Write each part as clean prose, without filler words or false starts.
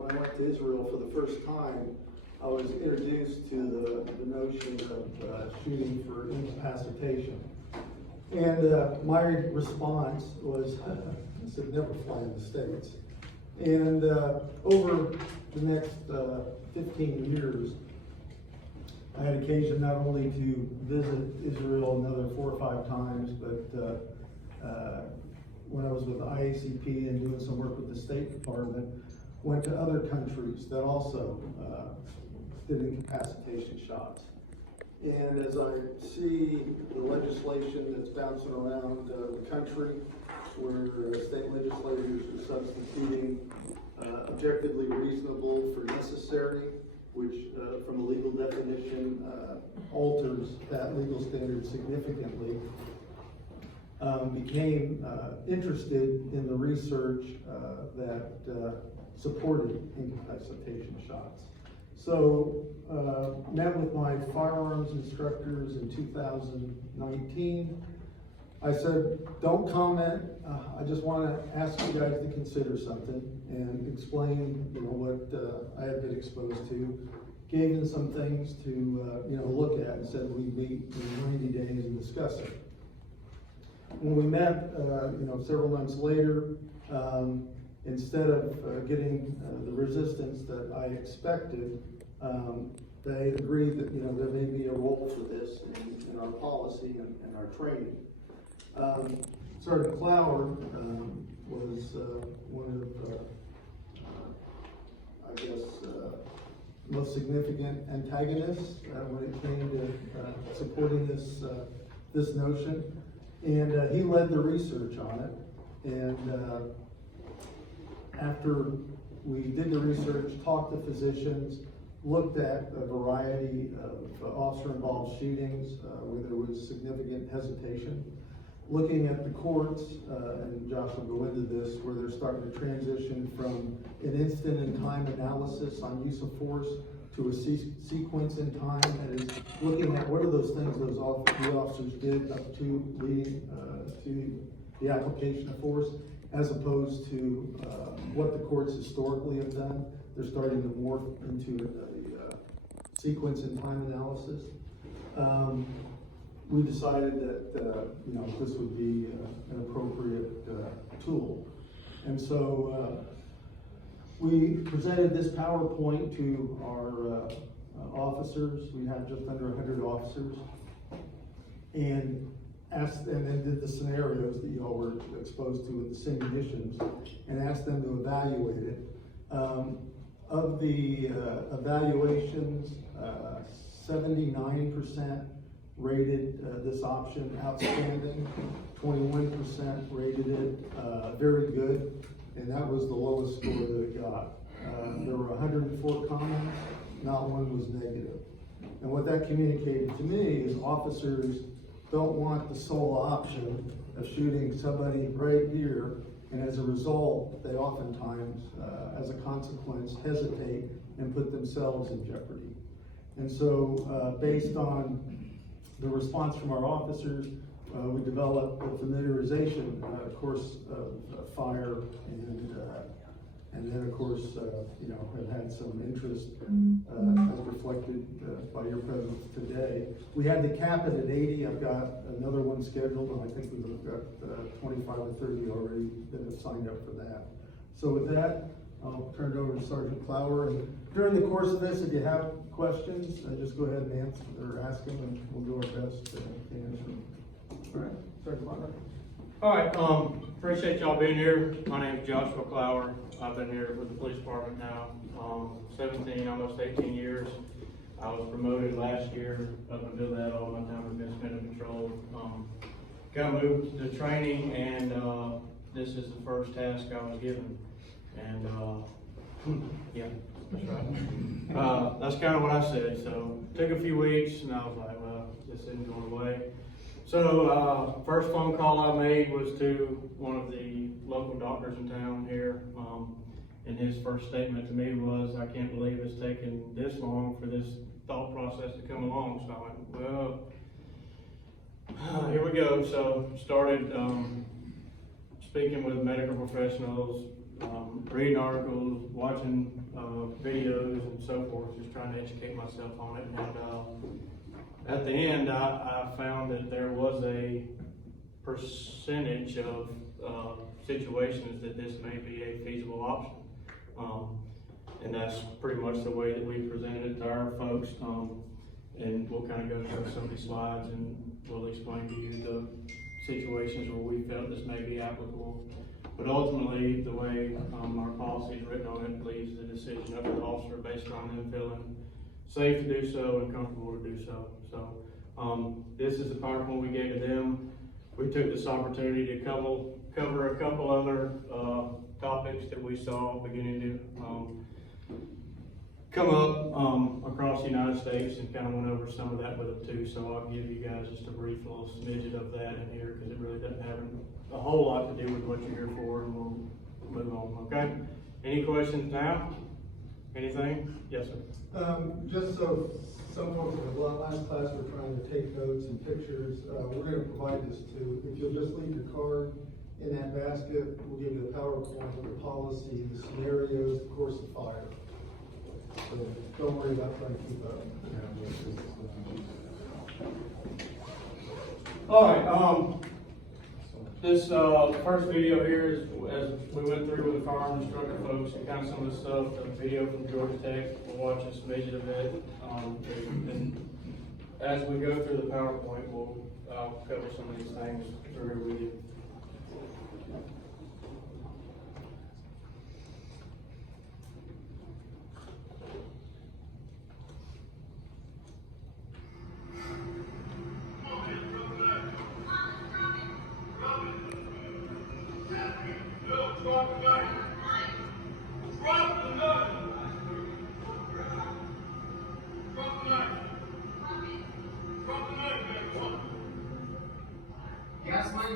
When I went to Israel for the first time, I was introduced to the notion of shooting for incapacitation. And my response was, I said, never fly in the States. And over the next 15 years, I had occasion not only to visit Israel another 4 or 5 times, but when I was with the IACP and doing some work with the State Department, went to other countries that also did incapacitation shots. And as I see the legislation that's bouncing around the country, where state legislators are substituting objectively reasonable for necessary, which from a legal definition alters that legal standard significantly, became interested in the research that supported incapacitation shots. So met with my firearms instructors in 2019. I said, don't comment. I just want to ask you guys to consider something and explain, what I have been exposed to. Gave them some things to, look at, and said we'd meet in 90 days and discuss it. When we met, several months later, instead of getting the resistance that I expected, they agreed that there may be a role for this in our policy and our training. Sergeant Clower was one of, most significant antagonists when it came to supporting this notion, and he led the research on it. And after we did the research, talked to physicians, looked at a variety of officer-involved shootings where there was significant hesitation, looking at the courts, and Josh will go into this, where they're starting to transition from an instant-in-time analysis on use of force to a sequence in time, that is looking at what are those things the officers did up to leading to the application of force, as opposed to what the courts historically have done. They're starting to morph into a sequence in time analysis. We decided that this would be an appropriate tool, and so we presented this PowerPoint to our officers. We have just under 100 officers, and then did the scenarios that you all were exposed to with the simulations, and asked them to evaluate it. Of the evaluations, 79% rated this option outstanding, 21% rated it very good, and that was the lowest score that it got. There were 104 comments, not one was negative. And what that communicated to me is officers don't want the sole option of shooting somebody right here, and as a result, they oftentimes, as a consequence, hesitate and put themselves in jeopardy. And so, based on the response from our officers, we developed a familiarization course of fire, and then of course, have had some interest as reflected by your presence today. We had to cap it at 80. I've got another one scheduled, and I think we've got 25 or 30 already that have signed up for that. So with that, I'll turn it over to Sergeant Clower. And during the course of this, if you have questions, just go ahead and answer or ask them, and we'll do our best to answer them. All right, Sergeant Clower. All right, appreciate y'all being here. My name is Joshua Clower. I've been here with the police department now 17, almost 18 years. I was promoted last year. Up until that, all my time has been spent in patrol. Got moved to training, and this is the first task I was given. And yeah, that's right. That's kind of what I said. So took a few weeks, and I was like, well, this isn't going away. So first phone call I made was to one of the local doctors in town here, and his first statement to me was, I can't believe it's taken this long for this thought process to come along. So I went, well, here we go. So started speaking with medical professionals, reading articles, watching, videos and so forth, just trying to educate myself on it. And, at the end, I found that there was a percentage of, situations that this may be a feasible option. And that's pretty much the way that we presented it to our folks. And we'll kind of go through some of these slides and we'll explain to you the situations where we felt this may be applicable. But ultimately, the way our policy is written on it leaves the decision up to the officer based on them feeling safe to do so and comfortable to do so. So this is the PowerPoint we gave to them. We took this opportunity to cover a couple other topics that we saw beginning to come up across the United States, and kind of went over some of that with them too. So I'll give you guys just a brief little smidget of that in here, because it really doesn't have a whole lot to do with what you're here for, and we'll move on, okay? Any questions now? Anything? Yes, sir. Just so some folks in the last class were trying to take notes and pictures, we're gonna provide this too. If you'll just leave your card in that basket, we'll give you the PowerPoint, the policy, the scenarios, the course of fire. So don't worry about trying to keep up. All right, this first video here is, as we went through with the firearm instructor folks, and kind of some of the stuff, the video from Georgia Tech. We'll watch a smidget of it. And as we go through the PowerPoint, we'll cover some of these things through with you.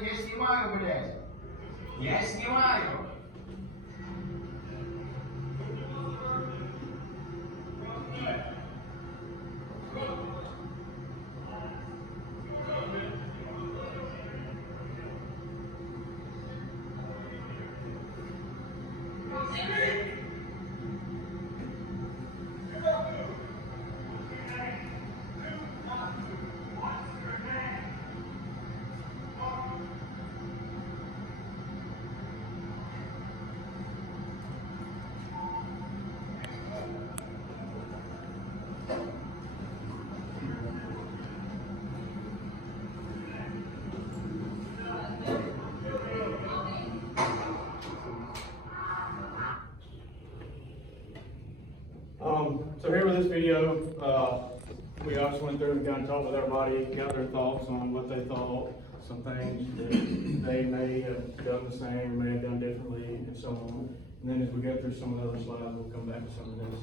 Я снимаю, блядь. Я снимаю. So here with this video, we also went through and kind of talked with everybody, got their thoughts on what they thought, some things that they may have done the same, may have done differently, and so on. And then as we go through some of the other slides, we'll come back to some of this.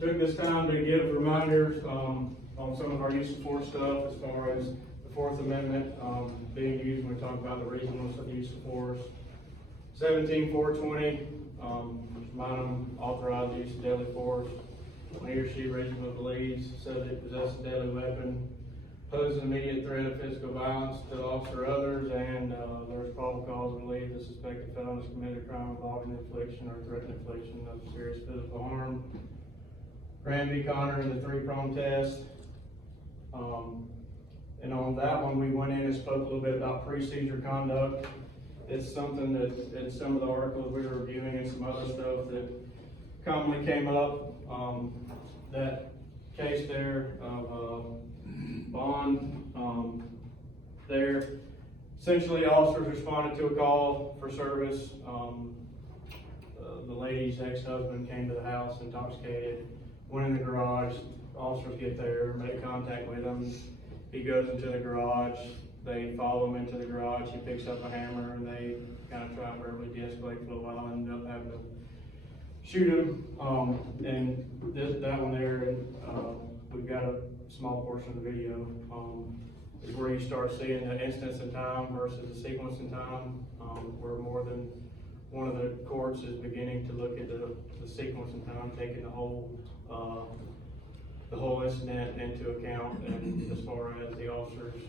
Took this time to give reminders on some of our use of force stuff, as far as the Fourth Amendment being used when we talk about the reasonableness of the use of force. 17-420, minimum authorized use of deadly force when he or she reasonably believes subject possesses a deadly weapon, poses an immediate threat of physical violence to the officer or others, and there is probable cause to believe the suspected felon has committed a crime involving the infliction or threatened infliction of serious physical harm. Graham v. Connor in the three-prong test. And on that one, we went in and spoke a little bit about pre-seizure conduct. It's something that in some of the articles we were reviewing and some other stuff that commonly came up. That case there of Bond, there, essentially officers responded to a call for service. The lady's ex-husband came to the house intoxicated, went in the garage. Officers get there, make contact with him. He goes into the garage. They follow him into the garage. He picks up a hammer, and they kind of try to verbally de-escalate for a while, and end up having to shoot him. And that one there, we've got a small portion of the video, is where you start seeing the instance in time versus the sequence in time, where more than one of the courts is beginning to look at the sequence in time, taking the whole incident into account, and as far as the officers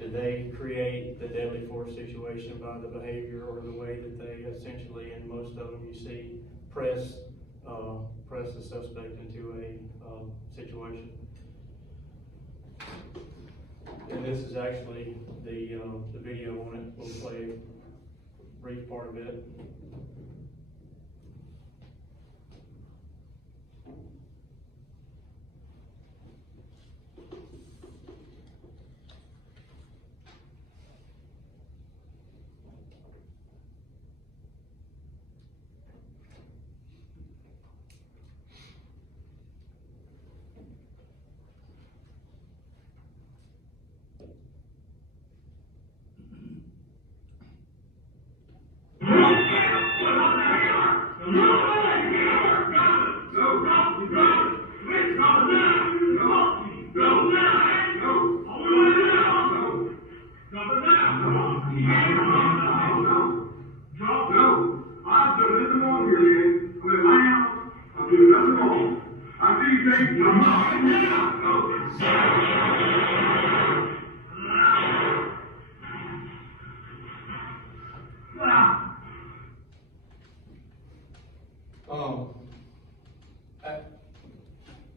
Did they create the deadly force situation by the behavior or the way that they essentially, and most of them you see, press the suspect into a situation? And this is actually the video on it. We'll play a brief part of it.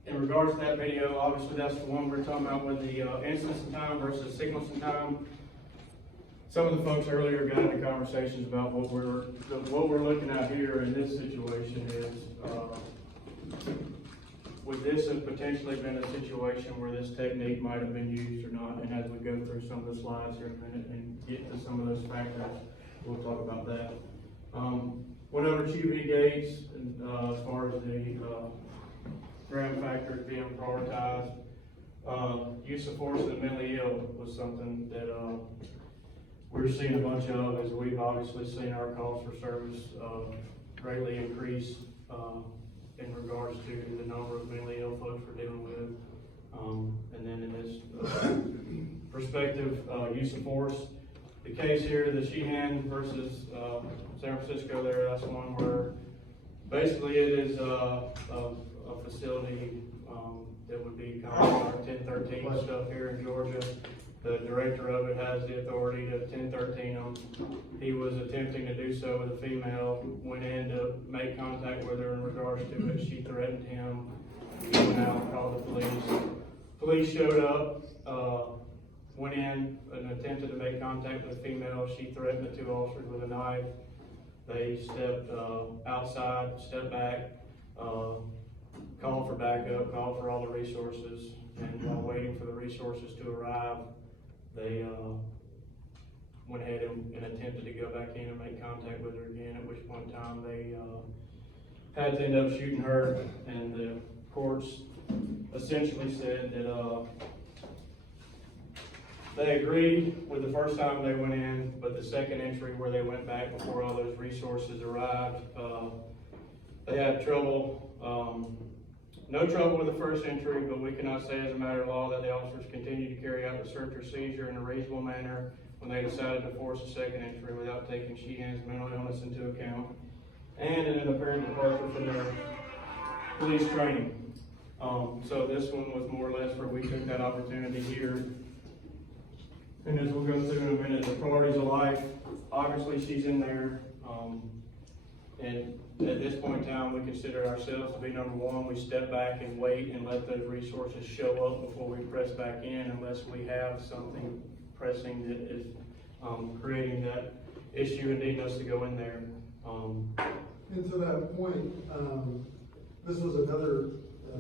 In regards to that video, obviously that's the one we're talking about with the incidence in time versus signals in time. Some of the folks earlier got into conversations about what we're looking at here in this situation is, would this have potentially been a situation where this technique might have been used or not? And as we go through some of the slides here in a minute and get to some of those factors, we'll talk about that. Went over QB gates as far as the gram factors being prioritized. Use of force in the mentally ill was something that we're seeing a bunch of, as we've obviously seen our calls for service greatly increase in regards to the number of mentally ill folks we're dealing with. And then in this perspective, use of force. The case here, the Sheehan versus San Francisco there, that's one where basically it is a facility that would be kind of our 1013 stuff here in Georgia. The director of it has the authority to 1013 them. He was attempting to do so with a female, went in to make contact with her in regards to it. She threatened him. He went out, called the police. Police showed up, went in and attempted to make contact with the female. She threatened the two officers with a knife. They stepped outside, stepped back, called for backup, called for all the resources, and while waiting for the resources to arrive, they went ahead and attempted to go back in and make contact with her again, at which point in time they had to end up shooting her, and the courts essentially said that they agreed with the first time they went in, but the second entry where they went back before all those resources arrived, they had trouble. No trouble with the first entry, but we cannot say as a matter of law that the officers continued to carry out the search or seizure in a reasonable manner when they decided to force a second entry without taking Sheehan's mental illness into account, and in an apparent departure from their police training. So this one was more or less where we took that opportunity here. And as we'll go through in a minute, the priorities of life, obviously she's in there. And at this point in time, we consider ourselves to be number one. We step back and wait and let those resources show up before we press back in, unless we have something pressing that is creating that issue and needing us to go in there. And to that point, this was another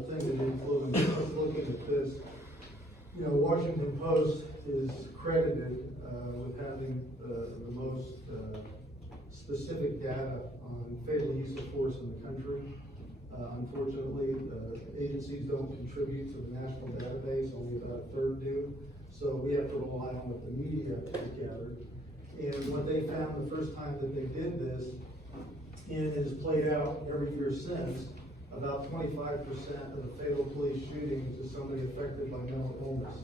thing that influenced us looking at this. You know, Washington Post is credited with having the most specific data on fatal use of force in the country. Unfortunately, the agencies don't contribute to the national database, only about a third do. So we have to rely on what the media gathered. And what they found the first time that they did this, and it has played out every year since, about 25% of the fatal police shootings is somebody affected by mental illness.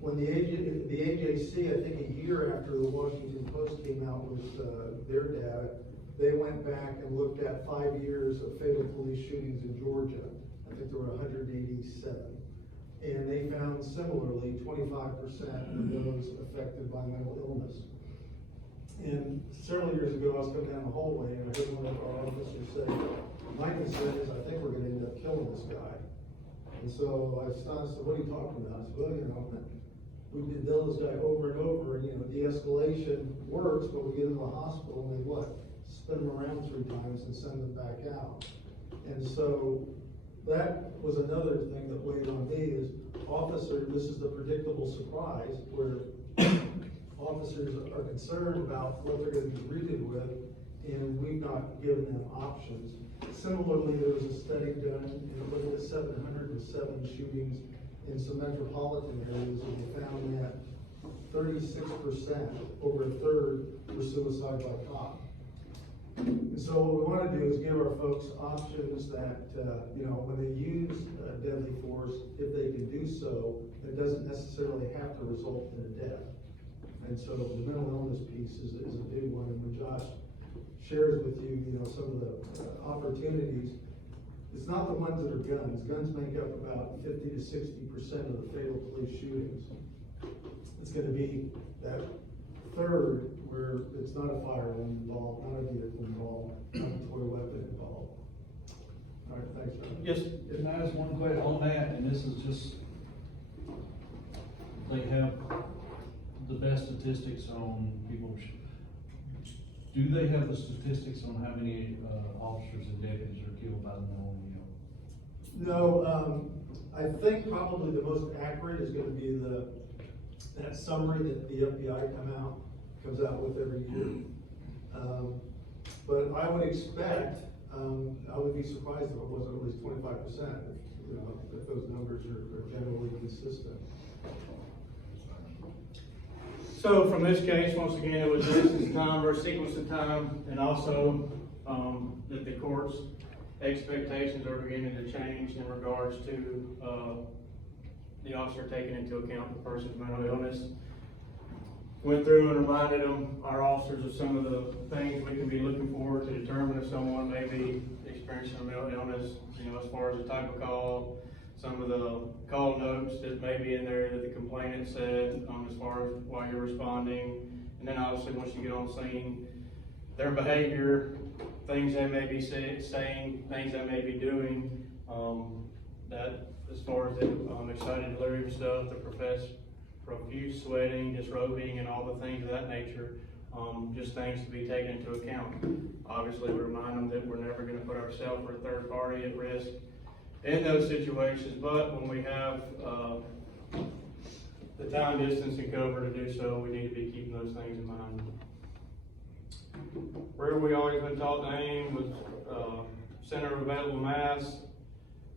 When the AJC, I think a year after the Washington Post came out with their data, they went back and looked at 5 years of fatal police shootings in Georgia. I think there were 187. And they found similarly 25% of those affected by mental illness. And several years ago, I was coming down the hallway and I heard one of our officers say, "My concern is I think we're gonna end up killing this guy." And so I stopped and said, "What are you talking about?" I said, "Well, we did this guy over and over, and de-escalation works, but we get into the hospital and they what? Spin them around 3 times and send them back out." And so that was another thing that weighed on me is this is the predictable surprise where officers are concerned about what they're gonna be greeted with, and we've not given them options. Similarly, there was a study done, and it looked at 707 shootings in some metropolitan areas, and they found that 36%, over a third, were suicide by cop. And so what we want to do is give our folks options that, when they use deadly force, if they can do so, it doesn't necessarily have to result in a death. And so the mental illness piece is a big one. And when Josh shares with you, some of the opportunities, it's not the ones that are guns. Guns make up about 50 to 60% of the fatal police shootings. It's going to be that third where it's not a firearm involved, not a vehicle involved, not a toy weapon involved. All right, thanks, John. Yes. Can I ask one question on that? And this is just, they have the best statistics on people. Do they have the statistics on how many officers and deputies are killed by the mental illness? No, I think probably the most accurate is going to be that summary that the FBI comes out with every year. But I would expect, I would be surprised if it wasn't at least 25%, if those numbers are generally consistent. So from this case, once again, it was distance time versus sequence of time, and also that the court's expectations are beginning to change in regards to the officer taking into account the person's mental illness. Went through and reminded them, our officers, of some of the things we can be looking for to determine if someone may be experiencing a mental illness, as far as the type of call, some of the call notes that may be in there that the complainant said, as far as why you're responding, and then obviously once you get on scene, their behavior, things they may be saying, things they may be doing, that as far as the excited delirium stuff, the profuse sweating, disrobing, and all the things of that nature, just things to be taken into account. Obviously, we remind them that we're never going to put ourselves or a third party at risk in those situations, but when we have the time, distance, and cover to do so, we need to be keeping those things in mind. Where we always been taught to aim was center of available mass.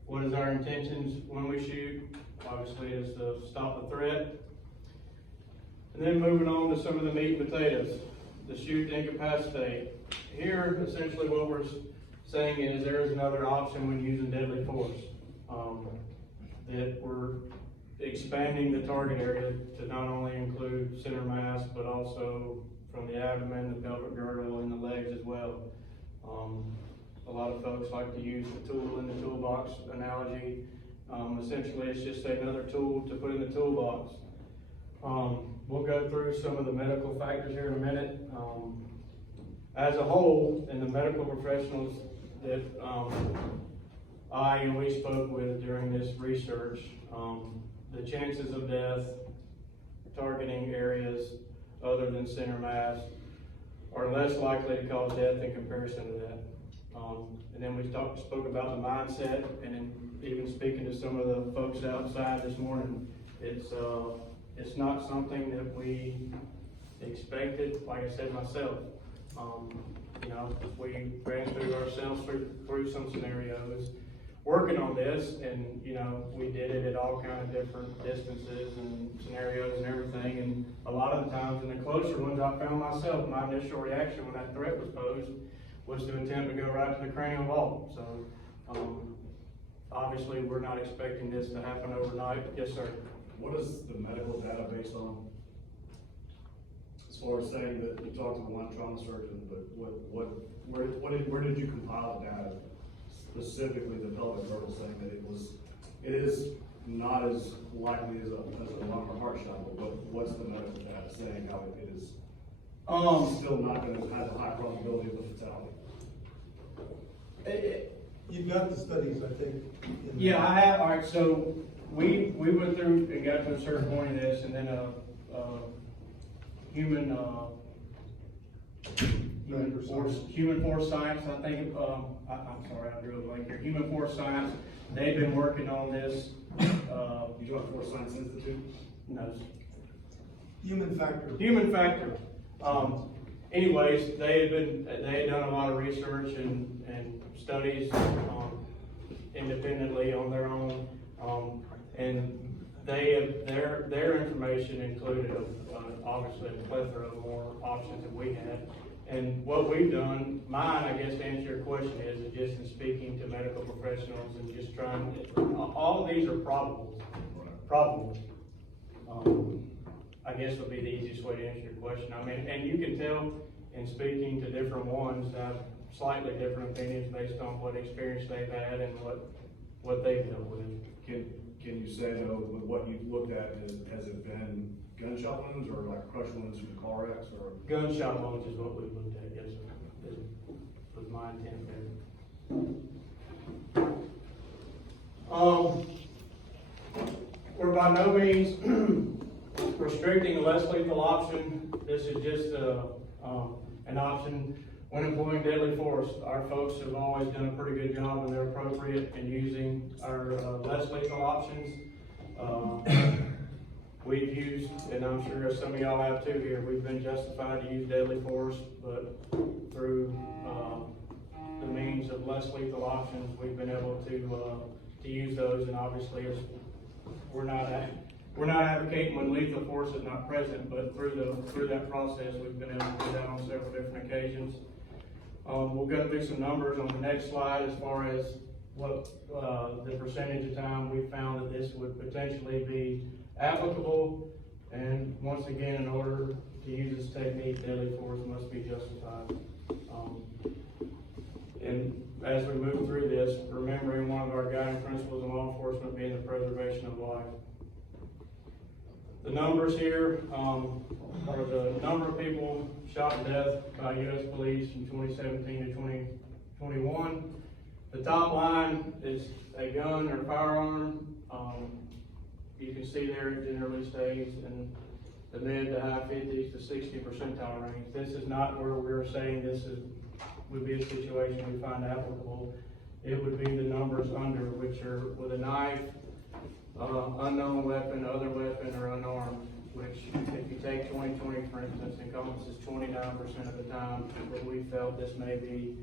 What is our intentions when we shoot? Obviously, is to stop the threat. And then moving on to some of the meat and potatoes, the shoot, incapacitate. Here, essentially what we're saying is there is another option when using deadly force. That we're expanding the target area to not only include center mass, but also from the abdomen, the pelvic girdle, and the legs as well. A lot of folks like to use the tool in the toolbox analogy. Essentially, it's just another tool to put in the toolbox. We'll go through some of the medical factors here in a minute. As a whole, and the medical professionals that we spoke with during this research, the chances of death targeting areas other than center mass are less likely to cause death in comparison to that. And then we spoke about the mindset, and then even speaking to some of the folks outside this morning, it's not something that we expected. Like I said myself, we ran through ourselves through some scenarios, working on this, and we did it at all kind of different distances and scenarios and everything. And a lot of the times, in the closer ones, I found myself, my initial reaction when that threat was posed was to attempt to go right to the cranial vault. So obviously, we're not expecting this to happen overnight. Yes, sir. What is the medical data based on? As far as saying that you talked to one trauma surgeon, but where did you compile the data? Specifically, the pelvic girdle saying that it is not as likely as a lung or heart shot, but what's the medical data saying how it is still not gonna have a high probability of a fatality? You've got the studies, I think. Yeah, I have, all right, so we went through and got to a certain point in this, and then human force science, I think, I'm sorry, I drew a blank here, human force science, they've been working on this, You joined Force Science Institute? no, Human factor. human factor. Anyways, they had done a lot of research and studies, independently on their own, and their information included, obviously a plethora of more options than we had. And what we've done, mine, I guess, to answer your question is just in speaking to medical professionals and just trying, all of these are probable. I guess would be the easiest way to answer your question. I mean, and you can tell in speaking to different ones have slightly different opinions based on what experience they've had and what they've dealt with. Can you say though, with what you've looked at, has it been gunshot wounds or like crush wounds from the car wrecks or? Gunshot wounds is what we looked at, yes, sir. This was my intent there. We're by no means restricting a less lethal option. This is just an option when employing deadly force. Our folks have always done a pretty good job when they're appropriate in using our less lethal options. We've used, and I'm sure some of y'all have too here, we've been justified to use deadly force, but through the means of less lethal options, we've been able to use those, and obviously we're not advocating when lethal force is not present, but through that process, we've been able to do that on several different occasions. We'll go through some numbers on the next slide as far as what the percentage of time we found that this would potentially be applicable. And once again, in order to use this technique, deadly force must be justified. And as we move through this, remembering one of our guiding principles in law enforcement being the preservation of life. The numbers here are the number of people shot to death by U.S. police from 2017 to 2021. The top line is a gun or firearm. You can see there it generally stays in the mid to high 50s to 60 percentile range. This is not where we're saying would be a situation we find applicable. It would be the numbers under, which are with a knife, unknown weapon, other weapon, or unarmed, which if you take 2020, for instance, encompasses 29% of the time where we felt this may be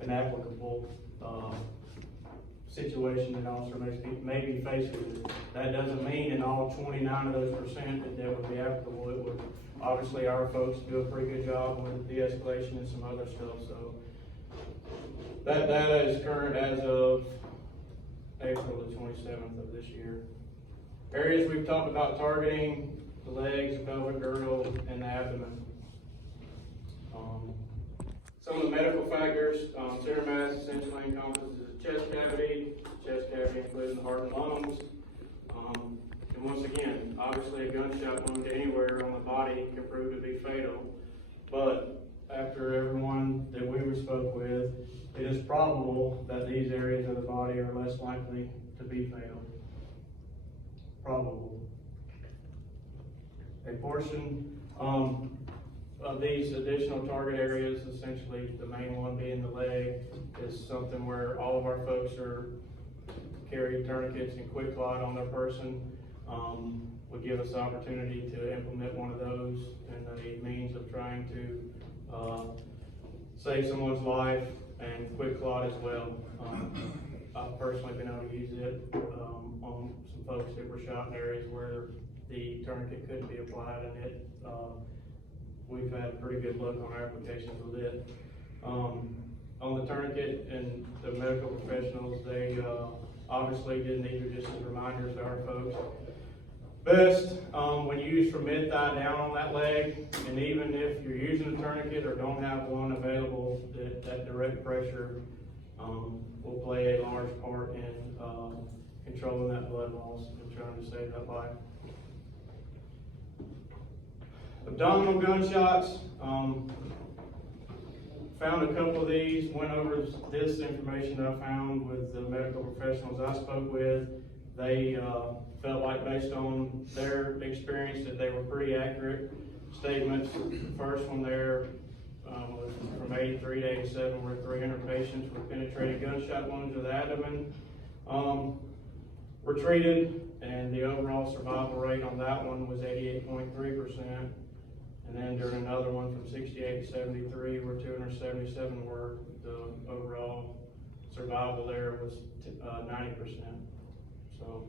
an applicable situation that officer may be facing with. That doesn't mean in all 29 of those percent that would be applicable. It would, obviously our folks do a pretty good job with de-escalation and some other stuff, so that data is current as of April the 27th of this year. Areas we've talked about targeting: the legs, pelvic girdle, and the abdomen. Some of the medical factors: center mass essentially encompasses the chest cavity including the heart and lungs. And once again, obviously a gunshot wound anywhere on the body can prove to be fatal, but after everyone that we spoke with, it is probable that these areas of the body are less likely to be fatal. Probable. A portion of these additional target areas, essentially the main one being the leg, is something where all of our folks carry tourniquets and quick clot on their person. Would give us the opportunity to implement one of those and the means of trying to save someone's life, and quick clot as well. I've personally been able to use it on some folks that were shot in areas where the tourniquet couldn't be applied, and we've had pretty good luck on our applications with it. On the tourniquet, and the medical professionals, they obviously did these are just as reminders to our folks. Best when used from mid-thigh down on that leg, and even if you're using a tourniquet or don't have one available, that direct pressure will play a large part in controlling that blood loss and trying to save that life. Abdominal gunshots, found a couple of these, went over this information that I found with the medical professionals I spoke with. They felt like based on their experience that they were pretty accurate statements. The first one there was from 83 to 87, where 300 patients with penetrating gunshot wounds to the abdomen were treated, and the overall survival rate on that one was 88.3%. And then during another one from 68 to 73, where 277 were, the overall survival there was 90%. So,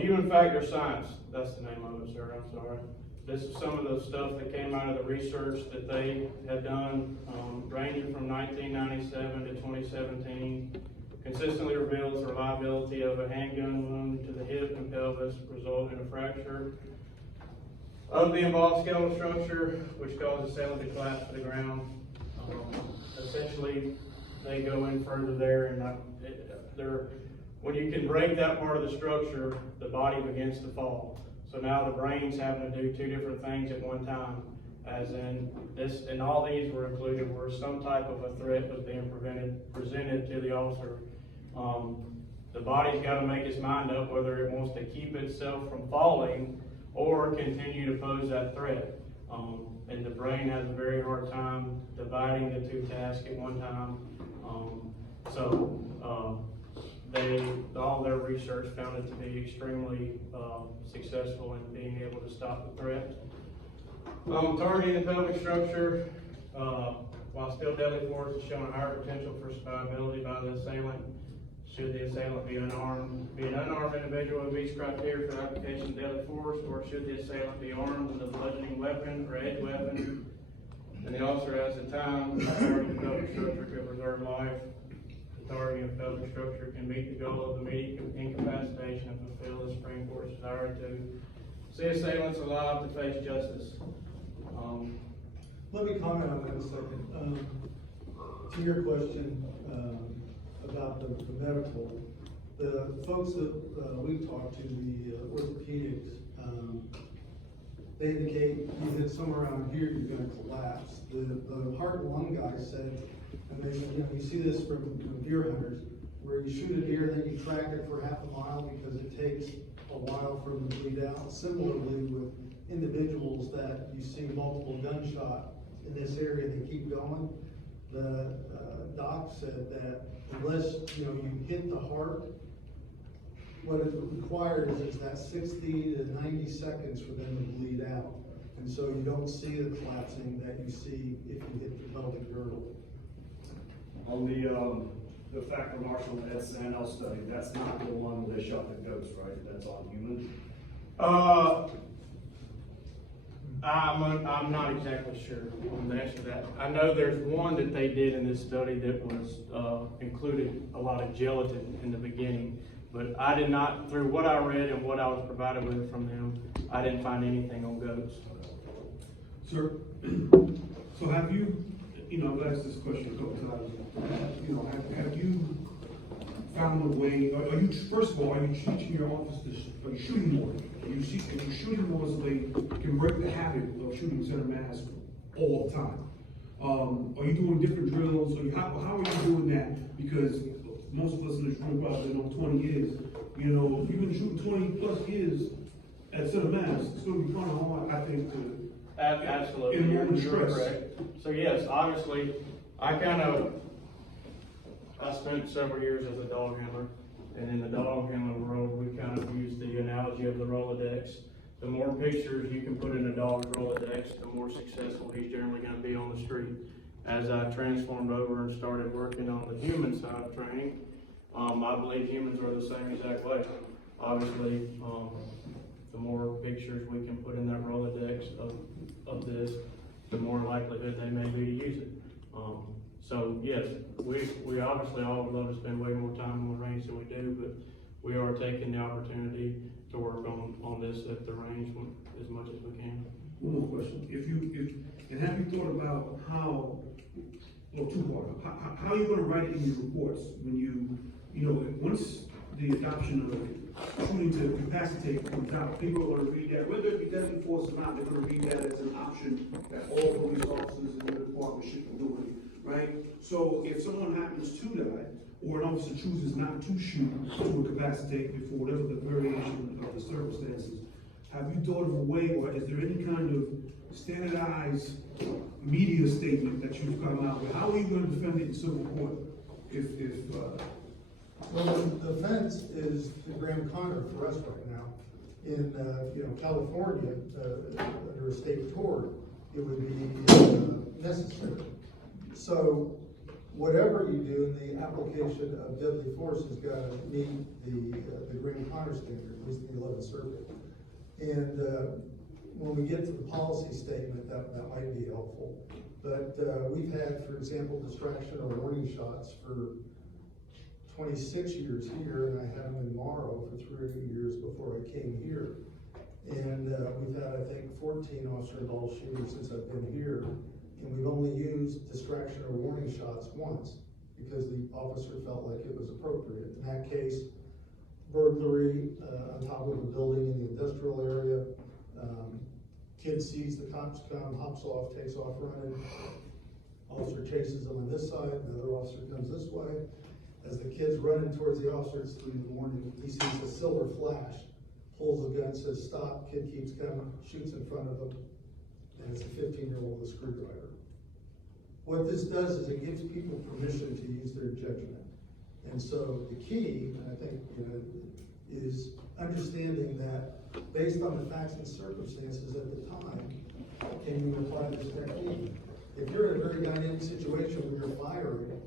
human factor science, that's the name of it, sir, I'm sorry. This is some of the stuff that came out of the research that they had done, ranging from 1997 to 2017. Consistently reveals the reliability of a handgun wound to the hip and pelvis, resulting in a fracture of the involved skeletal structure, which causes the assailant to collapse to the ground. Essentially, they go in further there, and when you can break that part of the structure, the body begins to fall. So now the brain's having to do two different things at one time, as in this, and all these were included where some type of a threat was being presented to the officer. The body's got to make its mind up whether it wants to keep itself from falling or continue to pose that threat. And the brain has a very hard time dividing the two tasks at one time. All their research found it to be extremely successful in being able to stop the threat. Targeting the pelvic structure, while still deadly force, has shown a higher potential for survivability by the assailant. Should the assailant be an unarmed individual who meets criteria for application of deadly force, or should the assailant be armed with a bludgeoning weapon or edge weapon? And the officer has the time to target the pelvic structure to preserve life. The targeting of pelvic structure can meet the goal of immediate incapacitation and fulfill the Supreme Court's desire to see assailants alive to face justice. Let me comment on that a second. To your question about the medical, the folks that we've talked to, the orthopedics, they indicate you hit somewhere around here, you're going to collapse. The heart and lung guy said, and they said, you see this from deer hunters, where you shoot a deer, then you track it for half a mile because it takes a while for them to bleed out. Similarly, with individuals that you see multiple gunshot in this area, they keep going. The doc said that unless you hit the heart, what it requires is that 60 to 90 seconds for them to bleed out. And so you don't see the collapsing that you see if you hit the pelvic girdle. On the factor Marshall Ed Sandell study, that's not the one where they shot the goats, right? That's on human? I'm not exactly sure on the answer to that. I know there's one that they did in this study that was included a lot of gelatin in the beginning, but I did not, through what I read and what I was provided with from them, I didn't find anything on goats. Sir, so have you, I've asked this question a couple times, have you found a way, first of all, are you teaching your officers, are you shooting more? Are you shooting more so they can break the habit of shooting center mass all the time? Are you doing different drills? How are you doing that? Because most of us in this room probably know 20 years. If you've been shooting 20 plus years at center mass, it's going to be kind of hard, I think, to absolutely, you're correct. So yes, obviously, I spent several years as a dog handler, and in the dog handler world, we kind of use the analogy of the Rolodex. The more pictures you can put in a dog's Rolodex, the more successful he's generally going to be on the street. As I transformed over and started working on the human side of training, I believe humans are the same exact way. Obviously, the more pictures we can put in that Rolodex of this, the more likelihood they may be to use it. So yes, we obviously all would love to spend way more time on the range than we do, but we are taking the opportunity to work on this at the range as much as we can. One more question. Have you thought about how, well, two-part, how are you going to write it in your reports when you know, once the adoption of shooting to incapacitate comes out, people are gonna read that, whether it be deadly force or not, they're gonna read that as an option that all police officers in the department should be doing, right? So if someone happens to die, or an officer chooses not to shoot to incapacitate before whatever the variation of the circumstances, have you thought of a way, or is there any kind of standardized media statement that you've come out with? How are you gonna defend it in civil court Well, the defense is the Graham Connor for us right now. In, California, under a state tort, it would be necessary. So whatever you do in the application of deadly force has got to meet the Graham Connor standard, at least the 11th Circuit. And when we get to the policy statement, that might be helpful. But we've had, for example, distraction or warning shots for 26 years here, and I had them in Morrow for 3 years before I came here. And we've had, I think, 14 officer-involved shootings since I've been here, and we've only used distraction or warning shots once because the officer felt like it was appropriate. In that case, burglary on top of a building in the industrial area. Kid sees the cops come, hops off, takes off running. Officer chases him on this side, another officer comes this way. As the kid's running towards the officer, it's 3 in the morning, he sees a silver flash, pulls the gun, says stop, kid keeps coming, shoots in front of him, and it's a 15-year-old with a screwdriver. What this does is it gives people permission to use their judgment. And so the key, and I think, is understanding that based on the facts and circumstances at the time, can you apply this technique? If you're in a very dynamic situation where you're firing,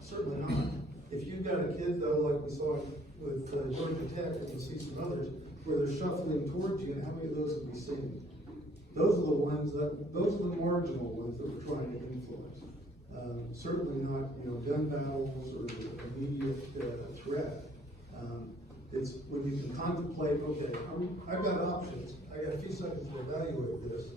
certainly not. If you've got a kid though, like we saw with Georgia Tech, and you'll see some others, where they're shuffling towards you, and how many of those have we seen? Those are the marginal ones that we're trying to influence. Certainly not, gun battles or immediate threat. It's when you can contemplate, okay, I've got options. I got a few seconds to evaluate this.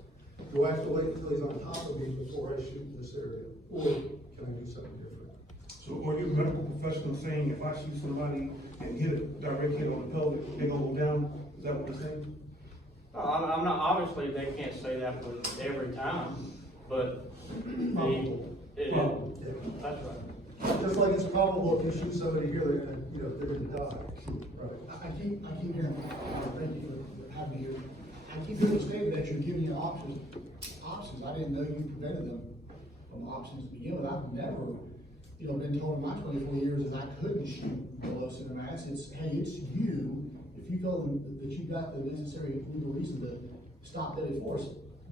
Do I have to wait until he's on top of me before I shoot in this area? Or can I do something different? So are you a medical professional saying if I shoot somebody and hit a direct hit on the pelvic, they gonna go down? Is that what you're saying? No, I'm not, obviously, they can't say that with every time, but that's right. Just like it's probable if you shoot somebody here, they're gonna die. Right. I keep hearing, thank you for having me here. I keep hearing the statement that you're giving your options. I didn't know you prevented them from options to begin with. I've never, been told in my 24 years that I couldn't shoot below center mass. It's, hey, it's you. If you feel that you've got the necessary legal reason to stop deadly force,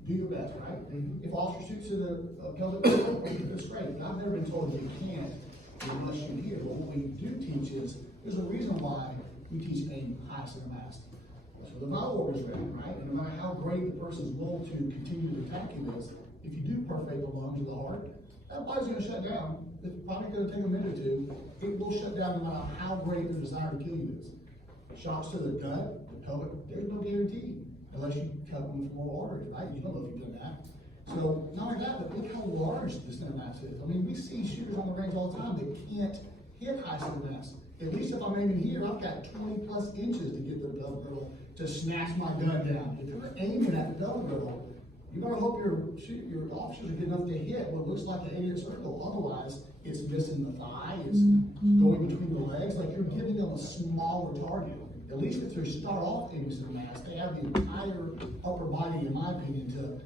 do your best, right? Mm-hmm. If officer shoots to the pelvic, that's great. But I've never been told you can't unless you hear. But what we do teach is, there's a reason why we teach aim high center mass. So the vital order is ready, right? And no matter how great the person's will to continue to attack you is, if you do perforate the lungs or the heart, that body's gonna shut down. It's probably gonna take a minute or two. It will shut down no matter how great the desire to kill you is. Shots to the gut, the pelvic, there's no guarantee unless you cut them with more arteries, right? You don't know if you've done that. So not only that, but look how large the center mass is. I mean, we see shooters on the range all the time that can't hit high center mass. At least if I'm aiming here, I've got 20 plus inches to get to the pelvic girdle to snatch my gun down. If you're aiming at the pelvic girdle, you better hope your officers are good enough to hit what looks like an 8-inch circle. Otherwise, it's missing the thigh, it's going between the legs, like you're giving them a smaller target. At least if they start off aiming center mass, they have the entire upper body, in my opinion, to,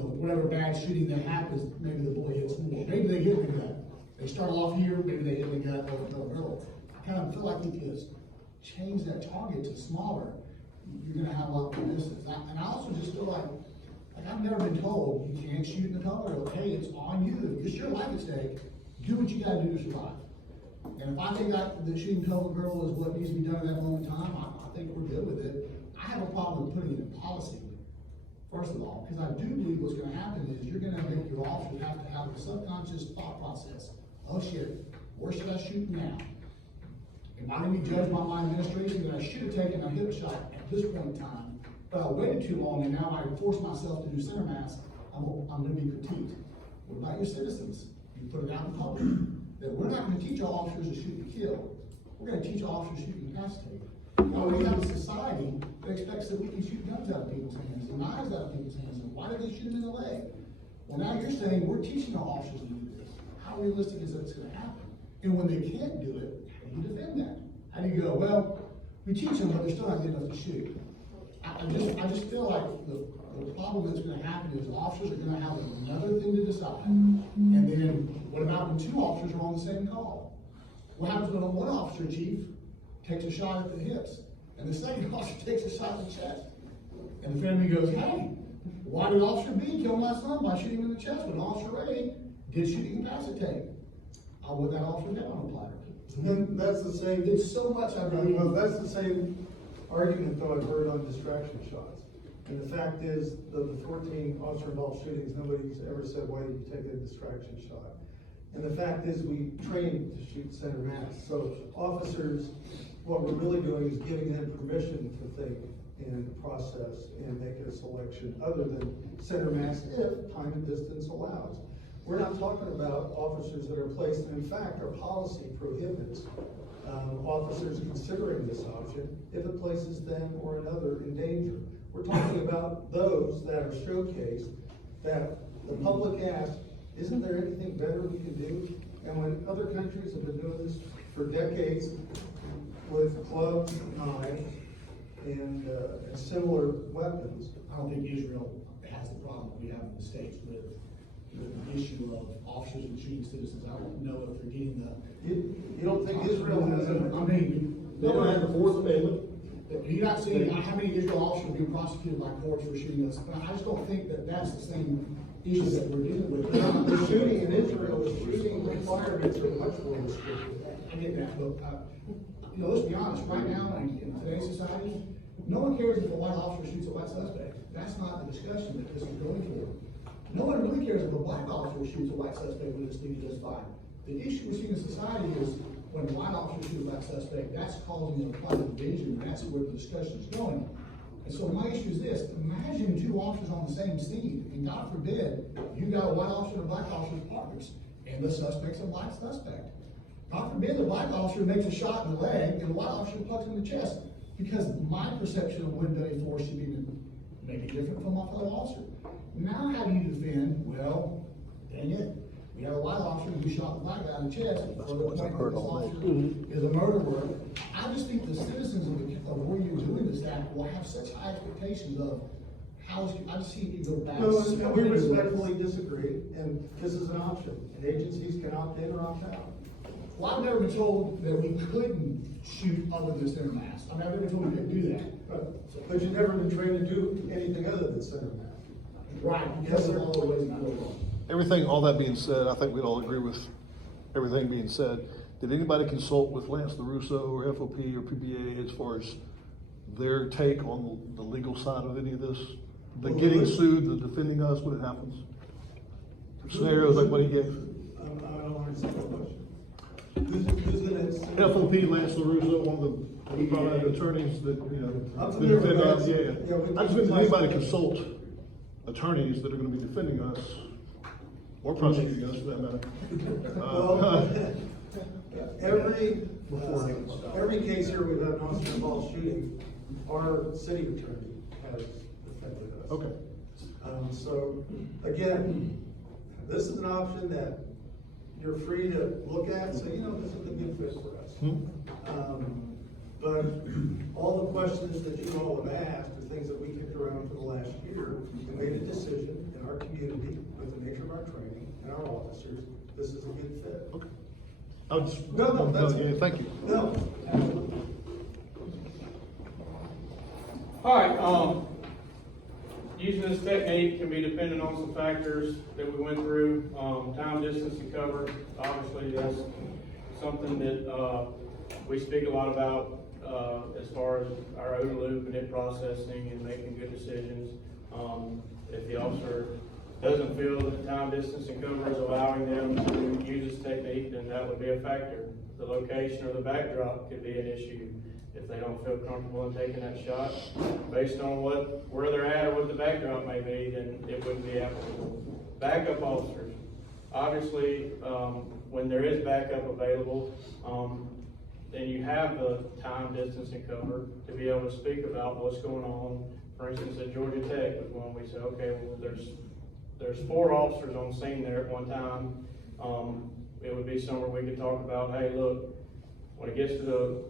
whatever bad shooting that happens, maybe the bullet hits more. Maybe they hit the gut. They start off here, maybe they hit the gut or the girdle. I kind of feel like if you change that target to smaller, you're gonna have a lot more distance. And I also just feel like I've never been told you can't shoot in the pelvic girdle. Hey, it's on you. It's your life at stake. Do what you gotta do to survive. And if I think the shooting pelvic girdle is what needs to be done at that moment in time, I think we're good with it. I have a problem with putting it in policy, first of all, because I do believe what's gonna happen is you're gonna make your officers have to have a subconscious thought process. Oh shit, where should I shoot now? Am I going to be judged by my administration that I should have taken a hip shot at this point in time, but I waited too long and now I forced myself to do center mass? I'm going to be critiqued. What about your citizens? You put it out in public that we're not going to teach our officers to shoot and kill. we're gonna teach officers shoot incapacitate. Now, we have a society that expects that we can shoot guns out of people's hands, and knives out of people's hands, and why do they shoot them in the leg? Well, now you're saying we're teaching our officers to do this. How realistic is that it's gonna happen? And when they can't do it, how do you defend that? How do you go, well, we teach them, but they're still not good enough to shoot? I just feel like the problem that's gonna happen is officers are gonna have another thing to decide. And then, what about when two officers are on the same call? What happens when one officer, chief, takes a shot at the hips, and the second officer takes a shot at the chest? And the family goes, hey, why did Officer B kill my son by shooting him in the chest when Officer A did shoot incapacitate? I'll put that officer down on a platter. And that's the same. It's so much I believe. Well, that's the same argument though I've heard on distraction shots. And the fact is, the 14 officer-involved shootings, nobody's ever said, why did you take a distraction shot? And the fact is, we train to shoot center mass. So officers, what we're really doing is giving them permission to think and process and make a selection other than center mass if time and distance allows. We're not talking about officers that are placed, and in fact, our policy prohibits officers considering this option if it places them or another in danger. We're talking about those that are showcased, that the public asks, isn't there anything better we can do? And when other countries have been doing this for decades with clubs, knives, and similar weapons. I don't think Israel has the problem that we have in the States with the issue of officers and shooting citizens. I don't know if they're getting the. You don't think Israel has a? I mean, They don't have the Fourth Amendment. you're not seeing how many Israel officers are being prosecuted by courts for shooting us, but I just don't think that that's the same issue that we're dealing with. The shooting in Israel, the shooting requirements are much more restricted. I get that, but, you know, let's be honest, right now, in today's society, no one cares if a white officer shoots a white suspect. That's not the discussion that this is going for. No one really cares if a black officer shoots a white suspect when it's legal just fine. The issue we see in society is when a white officer shoots a black suspect, that's causing a climate of division, and that's where the discussion is going. And so my issue is this: imagine two officers on the same scene, and God forbid, you got a white officer and a black officer's partners, and the suspect's a black suspect. God forbid the black officer makes a shot in the leg, and the white officer plucks him in the chest. Because my perception of when deadly force should be make it different from my fellow officer. Now how do you defend, well, dang it, we have a white officer who shot the black guy in the chest, for the point that this officer is a murderer. I just think the citizens of where you're doing this act will have such high expectations of how, I just see it go back. No, and we respectfully disagree, and this is an option, and agencies can opt in or opt out. Well, I've never been told that we couldn't shoot other than center mass. I mean, I've never been told we couldn't do that. But you've never been trained to do anything other than center mass. Right, because of all the ways that go wrong. Everything, all that being said, I think we'd all agree with everything being said. Did anybody consult with Lance LaRusso or FOP or PBA as far as their take on the legal side of any of this? The getting sued, the defending us when it happens? Scenarios like what he gave? I don't understand the question. Who's gonna? FOP, Lance LaRusso, one of the probably attorneys that, you know, I'm that familiar with defend us, that. yeah. Yeah, we- I just mean, did anybody consult attorneys that are gonna be defending us or prosecuting us for that matter? Well, every case here we've had an officer involved shooting, our city attorney has defended us. Okay. So, again, this is an option that you're free to look at, so you know this is a good fit for us. But all the questions that you all have asked are things that we kicked around for the last year and made a decision in our community with the nature of our training and our officers, this is a good fit. Okay. I'll just, No, that's. yeah, thank you. No, absolutely. All right, using this technique can be dependent on some factors that we went through. Time, distance, and cover. Obviously, that's something that we speak a lot about as far as our OODA loop and it processing and making good decisions. If the officer doesn't feel that the time, distance, and cover is allowing them to use this technique, then that would be a factor. The location or the backdrop could be an issue. If they don't feel comfortable in taking that shot, based on where they're at or what the backdrop may be, then it wouldn't be applicable. Backup officers, obviously, when there is backup available, then you have the time, distance, and cover to be able to speak about what's going on. For instance, at Georgia Tech was one we said, okay, well, there's 4 officers on scene there at one time. It would be somewhere we could talk about, hey, look, when it gets to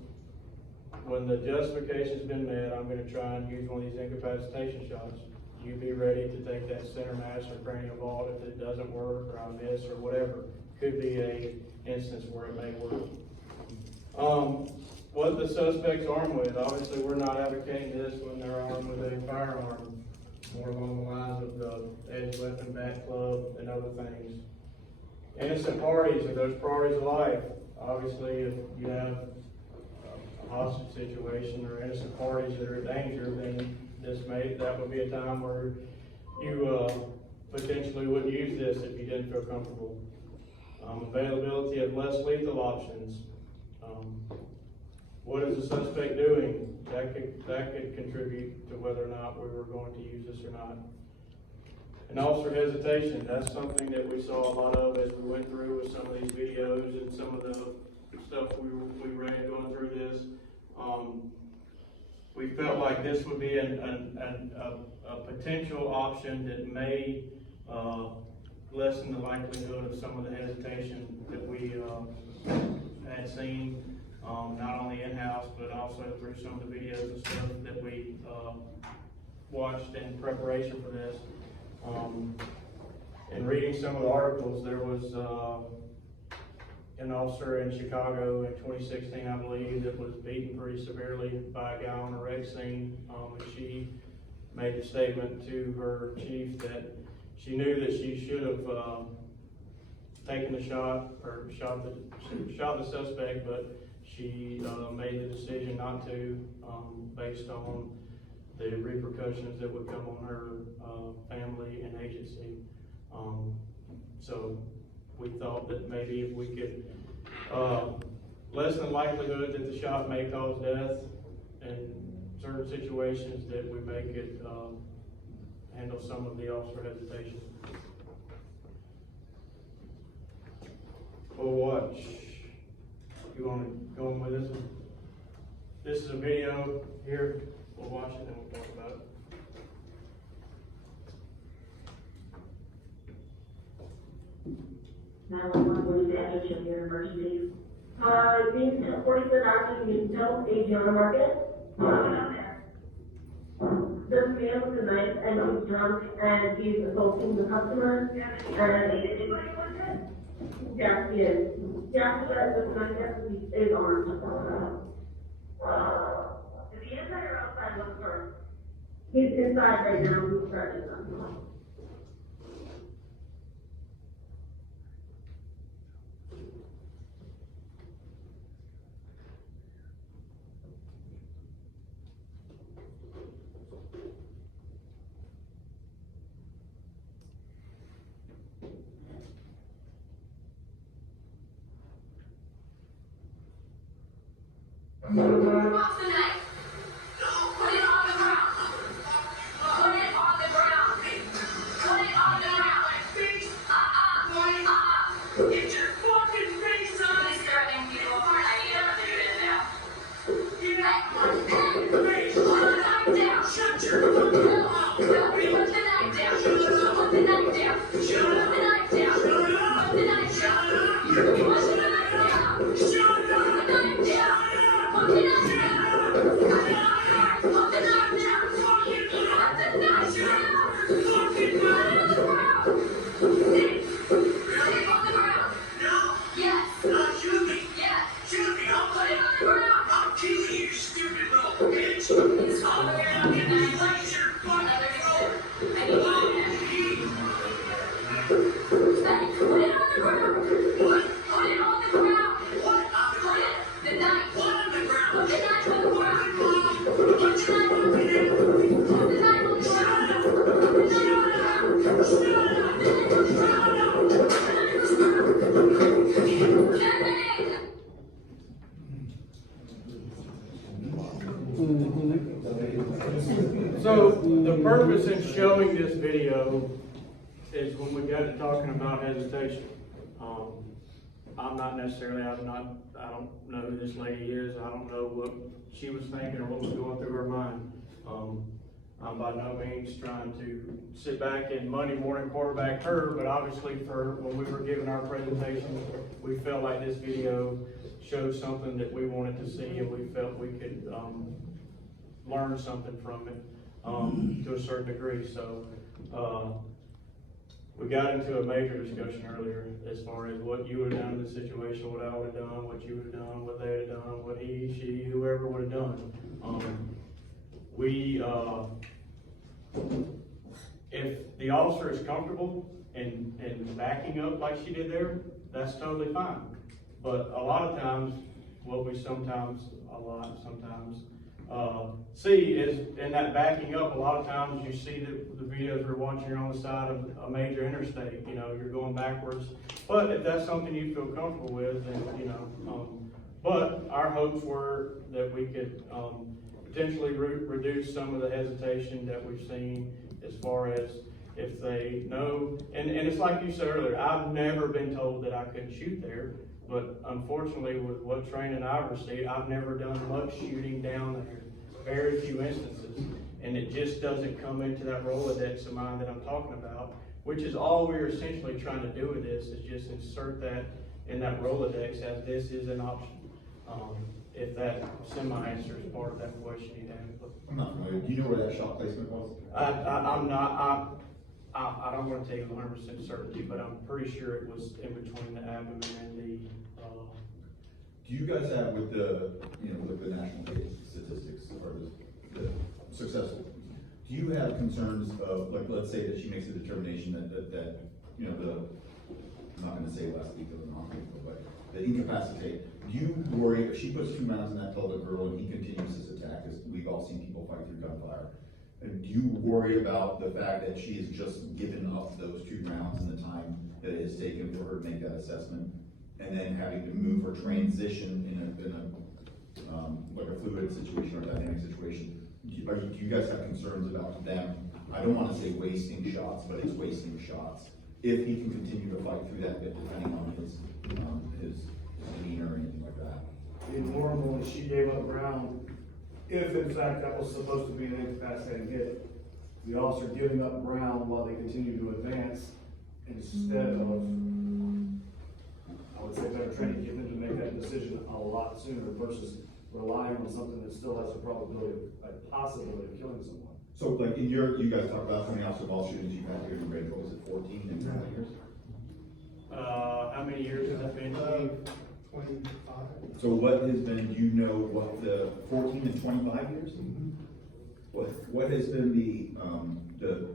when the justification's been met, I'm gonna try and use one of these incapacitation shots. You be ready to take that center mass or cranial vault if it doesn't work, or I miss, or whatever. Could be a instance where it may work. What the suspect's armed with, obviously we're not advocating this when they're armed with a firearm, more along the lines of the edge weapon, bat club, and other things. Innocent parties are those priorities of life. Obviously, if you have a hostage situation or innocent parties that are in danger, then that would be a time where you potentially wouldn't use this if you didn't feel comfortable. Availability of less lethal options. What is the suspect doing? That could contribute to whether or not we were going to use this or not. And officer hesitation, that's something that we saw a lot of as we went through with some of these videos and some of the stuff we read going through this. We felt like this would be a potential option that may lessen the likelihood of some of the hesitation that we had seen, not only in-house, but also through some of the videos and stuff that we watched in preparation for this. In reading some of the articles, there was an officer in Chicago in 2016, I believe, that was beaten pretty severely by a guy on a wreck scene. And she made a statement to her chief that she knew that she should have taken the shot or shot the suspect, but she made the decision not to, based on the repercussions that would come on her family and agency. So we thought that maybe if we could lessen the likelihood that the shot may cause death in certain situations, that we make it handle some of the officer hesitation. We'll watch. You want to go on with this one? This is a video here. We'll watch it and we'll talk about it. Your emergencies. These 47 hours you can still stay on the market. This man with a knife and he's drunk and he's assaulting the customer. And yes, he is. Yes, he is armed. Is he inside or outside? What's first? He's inside right now. He's threatening them. Off the knife. Put it on the ground. Put it on the ground. Put it on the ground. Get your fucking face on. He's threatening people. I need him to do it now. Hey, put the knife down. Shut your mouth. Put the knife down. Put the knife down. Put the knife down. Put the knife down. Put the knife down. Shut up. Put the knife down. Put the knife down! Put the knife down! Put the knife down! Put the knife down! Fucking put it on the ground! Sit! Sit on the ground! No! Yes! Not shoot me! Yes! Shoot me! I'll put it on the ground! I'll kill you, you stupid little bitch! He's on the ground! Get that laser fucking forward! I need you to Hey, put it on the ground! What? Put it on the ground! What? Put it! The knife! What on the ground? Put the knife on the ground! Put the knife on the ground! Put the knife on the ground! Put the knife on the ground! Put the knife on the ground! So the purpose in showing this video is when we got to talking about hesitation. I'm not necessarily, I don't know who this lady is, I don't know what she was thinking or what was going through her mind. I'm by no means trying to sit back and Monday morning quarterback her, but obviously when we were giving our presentation, we felt like this video showed something that we wanted to see, and we felt we could, learn something from it, to a certain degree, so, we got into a major discussion earlier as far as what you would have done in this situation, what I would have done, what you would have done, what they would have done, what he, she, whoever would have done. If the officer is comfortable in backing up like she did there, that's totally fine. But a lot of times, what we sometimes see is in that backing up, a lot of times you see the videos we're watching, you're on the side of a major interstate, you know, you're going backwards. But if that's something you feel comfortable with, then, you know, but our hopes were that we could, potentially reduce some of the hesitation that we've seen as far as if they know, and it's like you said earlier, I've never been told that I couldn't shoot there, but unfortunately with what training I've received, I've never done much shooting down there, very few instances, and it just doesn't come into that Rolodex of mine that I'm talking about, which is all we're essentially trying to do with this, is just insert that in that Rolodex as this is an option. If that semi-answers part of that question you have. I'm not familiar. Do you know where that shot placement was? I'm not, I don't wanna tell you 100% certainty, but I'm pretty sure it was in between the abdomen and the, Do you guys have with the, you know, with the national statistics or the successful, do you have concerns of, like, let's say that she makes a determination that, you know, I'm not gonna say last week of the non-lethal, but the incapacitate, do you worry if she puts 2 rounds in that pelvic girdle and he continues his attack, as we've all seen people fight through gunfire, do you worry about the fact that she has just given up those 2 rounds and the time that it has taken for her to make that assessment, and then having to move or transition in a like a fluid situation or dynamic situation? Do you guys have concerns about them? I don't want to say wasting shots, but it's wasting shots if he can continue to fight through that bit, depending on his demeanor or anything like that. Normally, she gave up ground, if in fact that was supposed to be an incapacitating hit, the officer giving up ground while they continue to advance, instead of, I would say, better training, get them to make that decision a lot sooner versus relying on something that still has a probability, a possibility of killing someone. So, like, you guys talk about how many officer ball shootings you've had here in LaGrange, what was it, 14 in 20 years? how many years has that been? 25. So what has been, do you know what the 14 and 25 years? What has been the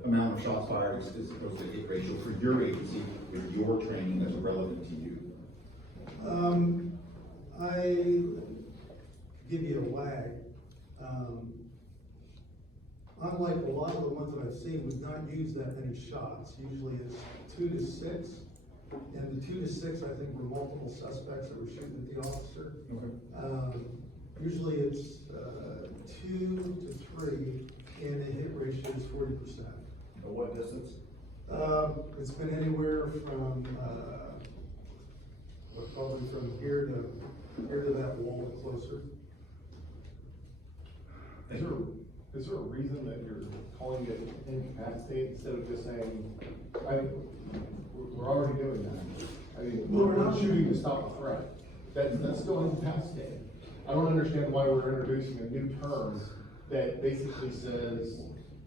amount of shots fired as opposed to hit ratio for your agency with your training that's relevant to you? I give you a wag. Unlike a lot of the ones that I've seen, we've not used that many shots. Usually it's 2 to 6. And the 2 to 6, I think, were multiple suspects that were shooting at the officer. Okay. Usually it's 2 to 3, and the hit ratio is 40%. At what distance? It's been anywhere from, probably from here to that wall and closer. Is there a reason that you're calling it incapacitate instead of just saying, we're already doing that? I mean, we're shooting to stop a threat. That's still incapacitated. I don't understand why we're introducing a new term that basically says,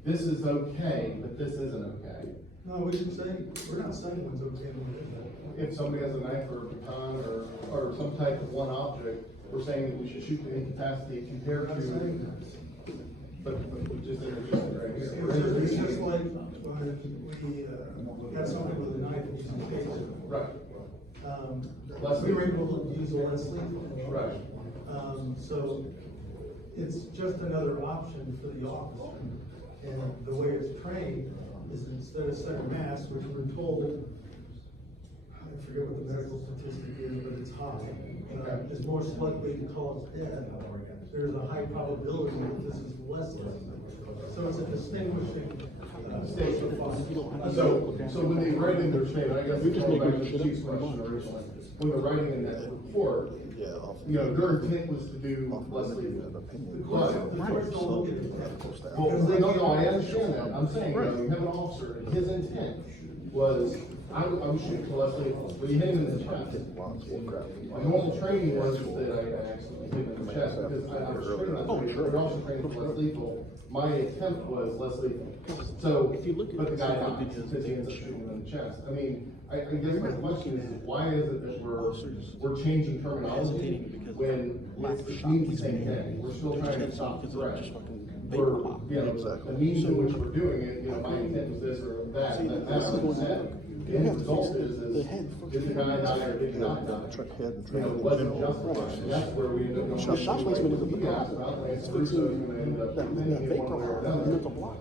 this is okay, but this isn't okay. No, we didn't say, we're not saying what's okay when we do that. If somebody has a knife or a baton or some type of one object, we're saying that we should shoot to incapacitate compared We're not saying to. that. But we just introduced it right here. It's just like when we had somebody with a knife and using taser. Right. We were able to use a less lethal. Right. So it's just another option for the officer. And the way it's trained is instead of setting mass, which we're told, I forget what the medical statistic is, but it's high, is most likely to cause death. There's a high probability that this is less likely. So it's a distinguishing state. So when they write in their statement, I guess, going back to the chief's question originally, when they're writing in that report, you know, their intent was to do less lethal. No, I understand that, I'm saying, you know, you have an officer, and his intent was, I was shooting for less lethal, but you hit him in the chest. The normal training was that I actually hit him in the chest, because I was trained on that, but also training for less lethal. My attempt was less lethal. So, but the guy died because he ends up shooting him in the chest. I mean, I guess my question is, why is it that we're changing terminology when it means the same thing? We're still trying to stop the threat. We're, you know, the means in which we're doing it, you know, my intent was this or that, and that's what it said. The end result is did the guy die or did he not die? You know, it wasn't justified, and that's where we end up going. He asked about, like, Russo is gonna end up thinking it one way or another.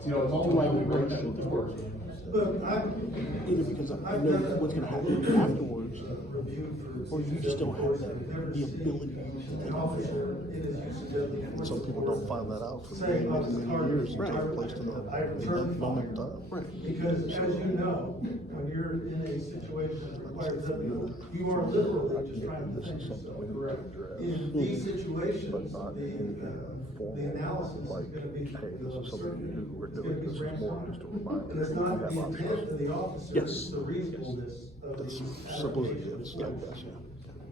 You know, it's all about we wrote that report. Look, Either because I know what's gonna happen afterwards, or you just don't have the ability to take it. Some people don't find that out for many, many years until they're placed in that moment in time. Because as you know, when you're in a situation that requires that, you are literally just trying to defend yourself. In these situations, the analysis is gonna be. Hey, this is something you do, we're doing, this is more just a reminder. And it's not the intent of the officer, Yes. it's the reasonableness of the. That's simple as it is, I guess, yeah.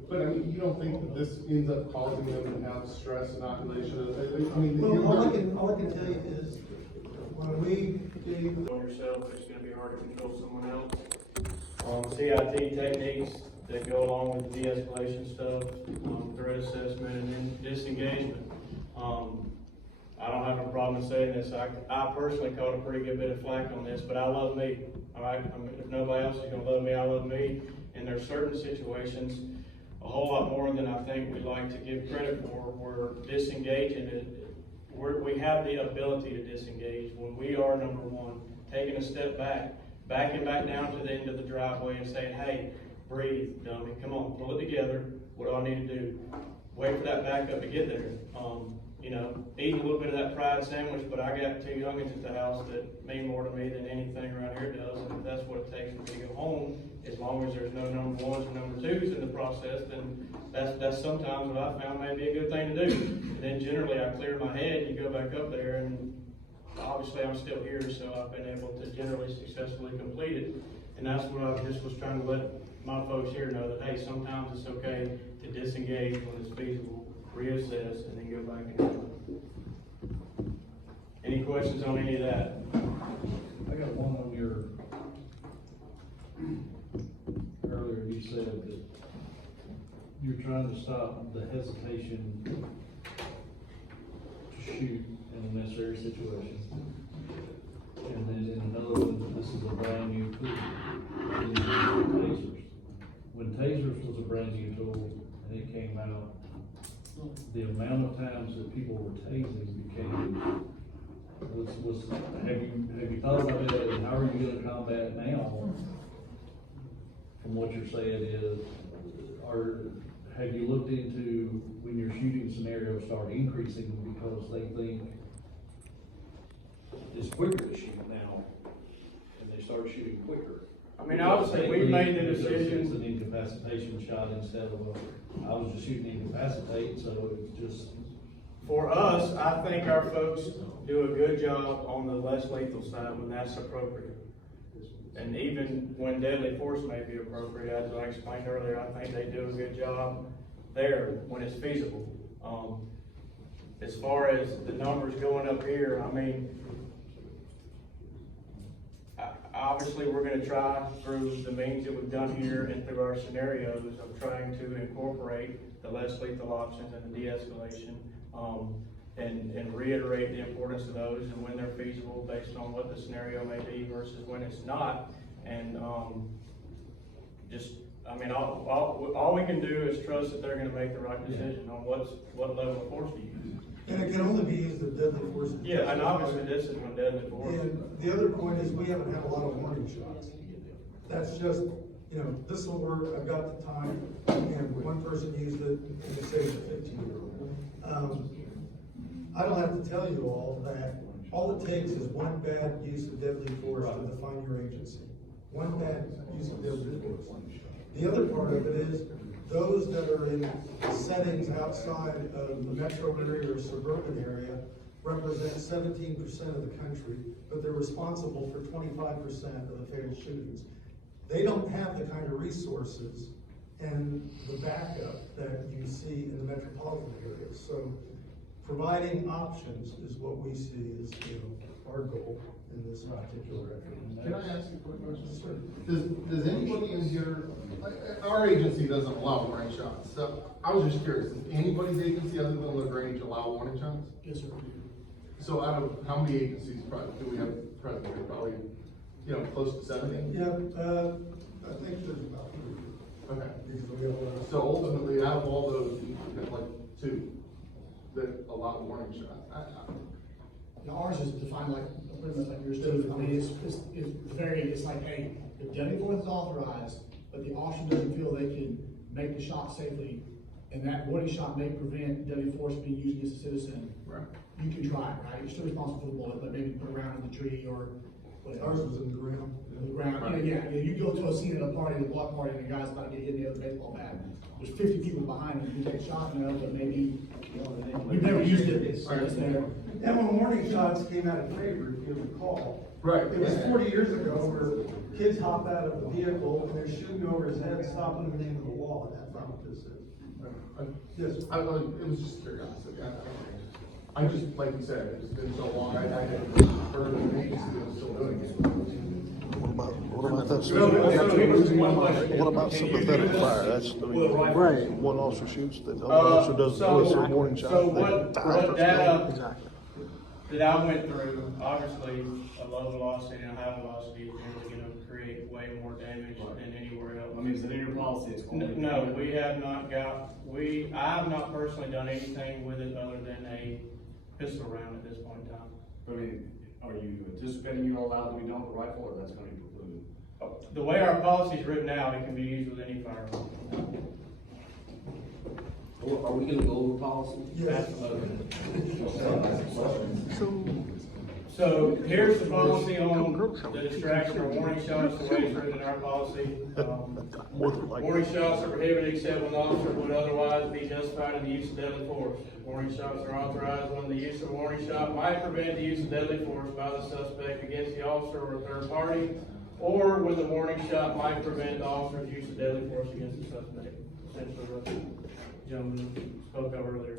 But I mean, you don't think that this ends up causing them to have stress inoculation? I mean, Well, all I can tell you is, when we do. On yourself, it's gonna be hard to control someone else. CIT techniques that go along with the de-escalation stuff, threat assessment and then disengagement. I don't have a problem in saying this. I personally caught a pretty good bit of flack on this, but I love me. All right, I mean, if nobody else is gonna love me, I love me. And there's certain situations, a whole lot more than I think we like to give credit for, we're disengaging it. We have the ability to disengage when we are, number one, taking a step back, backing back down to the end of the driveway and saying, hey, breathe, dummy, come on, pull it together. What do I need to do? Wait for that backup to get there. You know, eating a little bit of that fried sandwich, but I got 2 youngins at the house that mean more to me than anything around here does. And if that's what it takes for me to go home, as long as there's no number ones or number twos in the process, then that's sometimes what I found may be a good thing to do. And then generally I clear my head, you go back up there, and obviously I'm still here, so I've been able to generally successfully complete it. And that's what I just was trying to let my folks here know, that hey, sometimes it's okay to disengage when it's feasible, reassess, and then go back and do it. Any questions on any of that? I got one on your, earlier you said that you're trying to stop the hesitation to shoot in a necessary situation. And then in another one, this is a brand new tool, tasers. When tasers was a brand new tool and it came out, the amount of times that people were tasing became, have you thought about it, and how are you gonna combat it now? From what you're saying is, or have you looked into when your shooting scenarios start increasing because they think it's quicker to shoot now, and they start shooting quicker? I mean, obviously, we made the Because decision. it's an incapacitation shot instead of I was just shooting incapacitate, so it's just. For us, I think our folks do a good job on the less lethal side when that's appropriate. And even when deadly force may be appropriate, as I explained earlier, I think they do a good job there when it's feasible. As far as the numbers going up here, I mean, obviously we're gonna try through the means that we've done here and through our scenarios of trying to incorporate the less lethal options and the de-escalation, and reiterate the importance of those and when they're feasible based on what the scenario may be versus when it's not. And I mean, all we can do is trust that they're gonna make the right decision on what level of force to use. And it can only be used if deadly force. Yeah, and obviously this is when deadly force. And the other point is, we haven't had a lot of warning shots. That's just, you know, this will work, I've got the time, and one person used it, and it saved a 15-year-old. I don't have to tell you all that All it takes is one bad use of deadly force to define your agency. One bad use of deadly force. The other part of it is, those that are in settings outside of the metro area or suburban area represent 17% of the country, but they're responsible for 25% of the fatal shootings. They don't have the kind of resources and the backup that you see in the metropolitan areas. So providing options is what we see as, our goal in this particular effort. Can I ask you a quick question? Sure. Does anybody in here, our agency doesn't allow warning shots, so I was just curious, does anybody's agency other than LaGrange allow warning shots? Yes, sir. So out of how many agencies do we have present here? Probably, close to 70? Yeah, I think there's about 3. Okay. Because we have a lot of- So ultimately, out of all those, you have like 2 that allow warning shots. Now, ours is defined like, pretty much like yours too. I mean, it's very, it's like, hey, if deadly force is authorized, but the officer doesn't feel they can make the shot safely, and that warning shot may prevent deadly force being used against a citizen. Right. You can try it, right? You're still responsible for the bullet, but maybe put a round in the tree or whatever. Ours was in the ground. The ground, yeah, you go to a scene at a party, a block party, and the guy's about to get hit in the other baseball bat. There's 50 people behind him, you take a shot, but maybe, we've never used it, so it's there. And when warning shots came out of favor, if you recall. Right. It was 40 years ago where kids hop out of the vehicle and they're shooting over his head, stopping him into the wall, and that's not what this is. Yes. It was just curiosity. I just, like you said, it's been so long, I had heard of an agency that was still doing it. What about that? So, What about sympathetic fire? That's, Right. one officer shoots, the other officer does a warning shot. So they- what data that I went through, obviously, a low velocity and a high velocity is generally gonna create way more damage than anywhere else. I mean, is it in your policy? It's only- No, we have not I have not personally done anything with it other than a pistol round at this point in time. I mean, are you anticipating you're allowed to be done with a rifle, or that's gonna be precluded? The way our policy is written out, it can be used with any firearm. Are we gonna go over policy? Yes. So here's the policy on the distraction or warning shots, the way it's written in our policy. More than likely. Warning shots are prohibited except when the officer would otherwise be justified in the use of deadly force. Warning shots are authorized when the use of a warning shot might prevent the use of deadly force by the suspect against the officer or a third party, or when the warning shot might prevent the officer's use of deadly force against the suspect. Essentially what the gentleman spoke of earlier.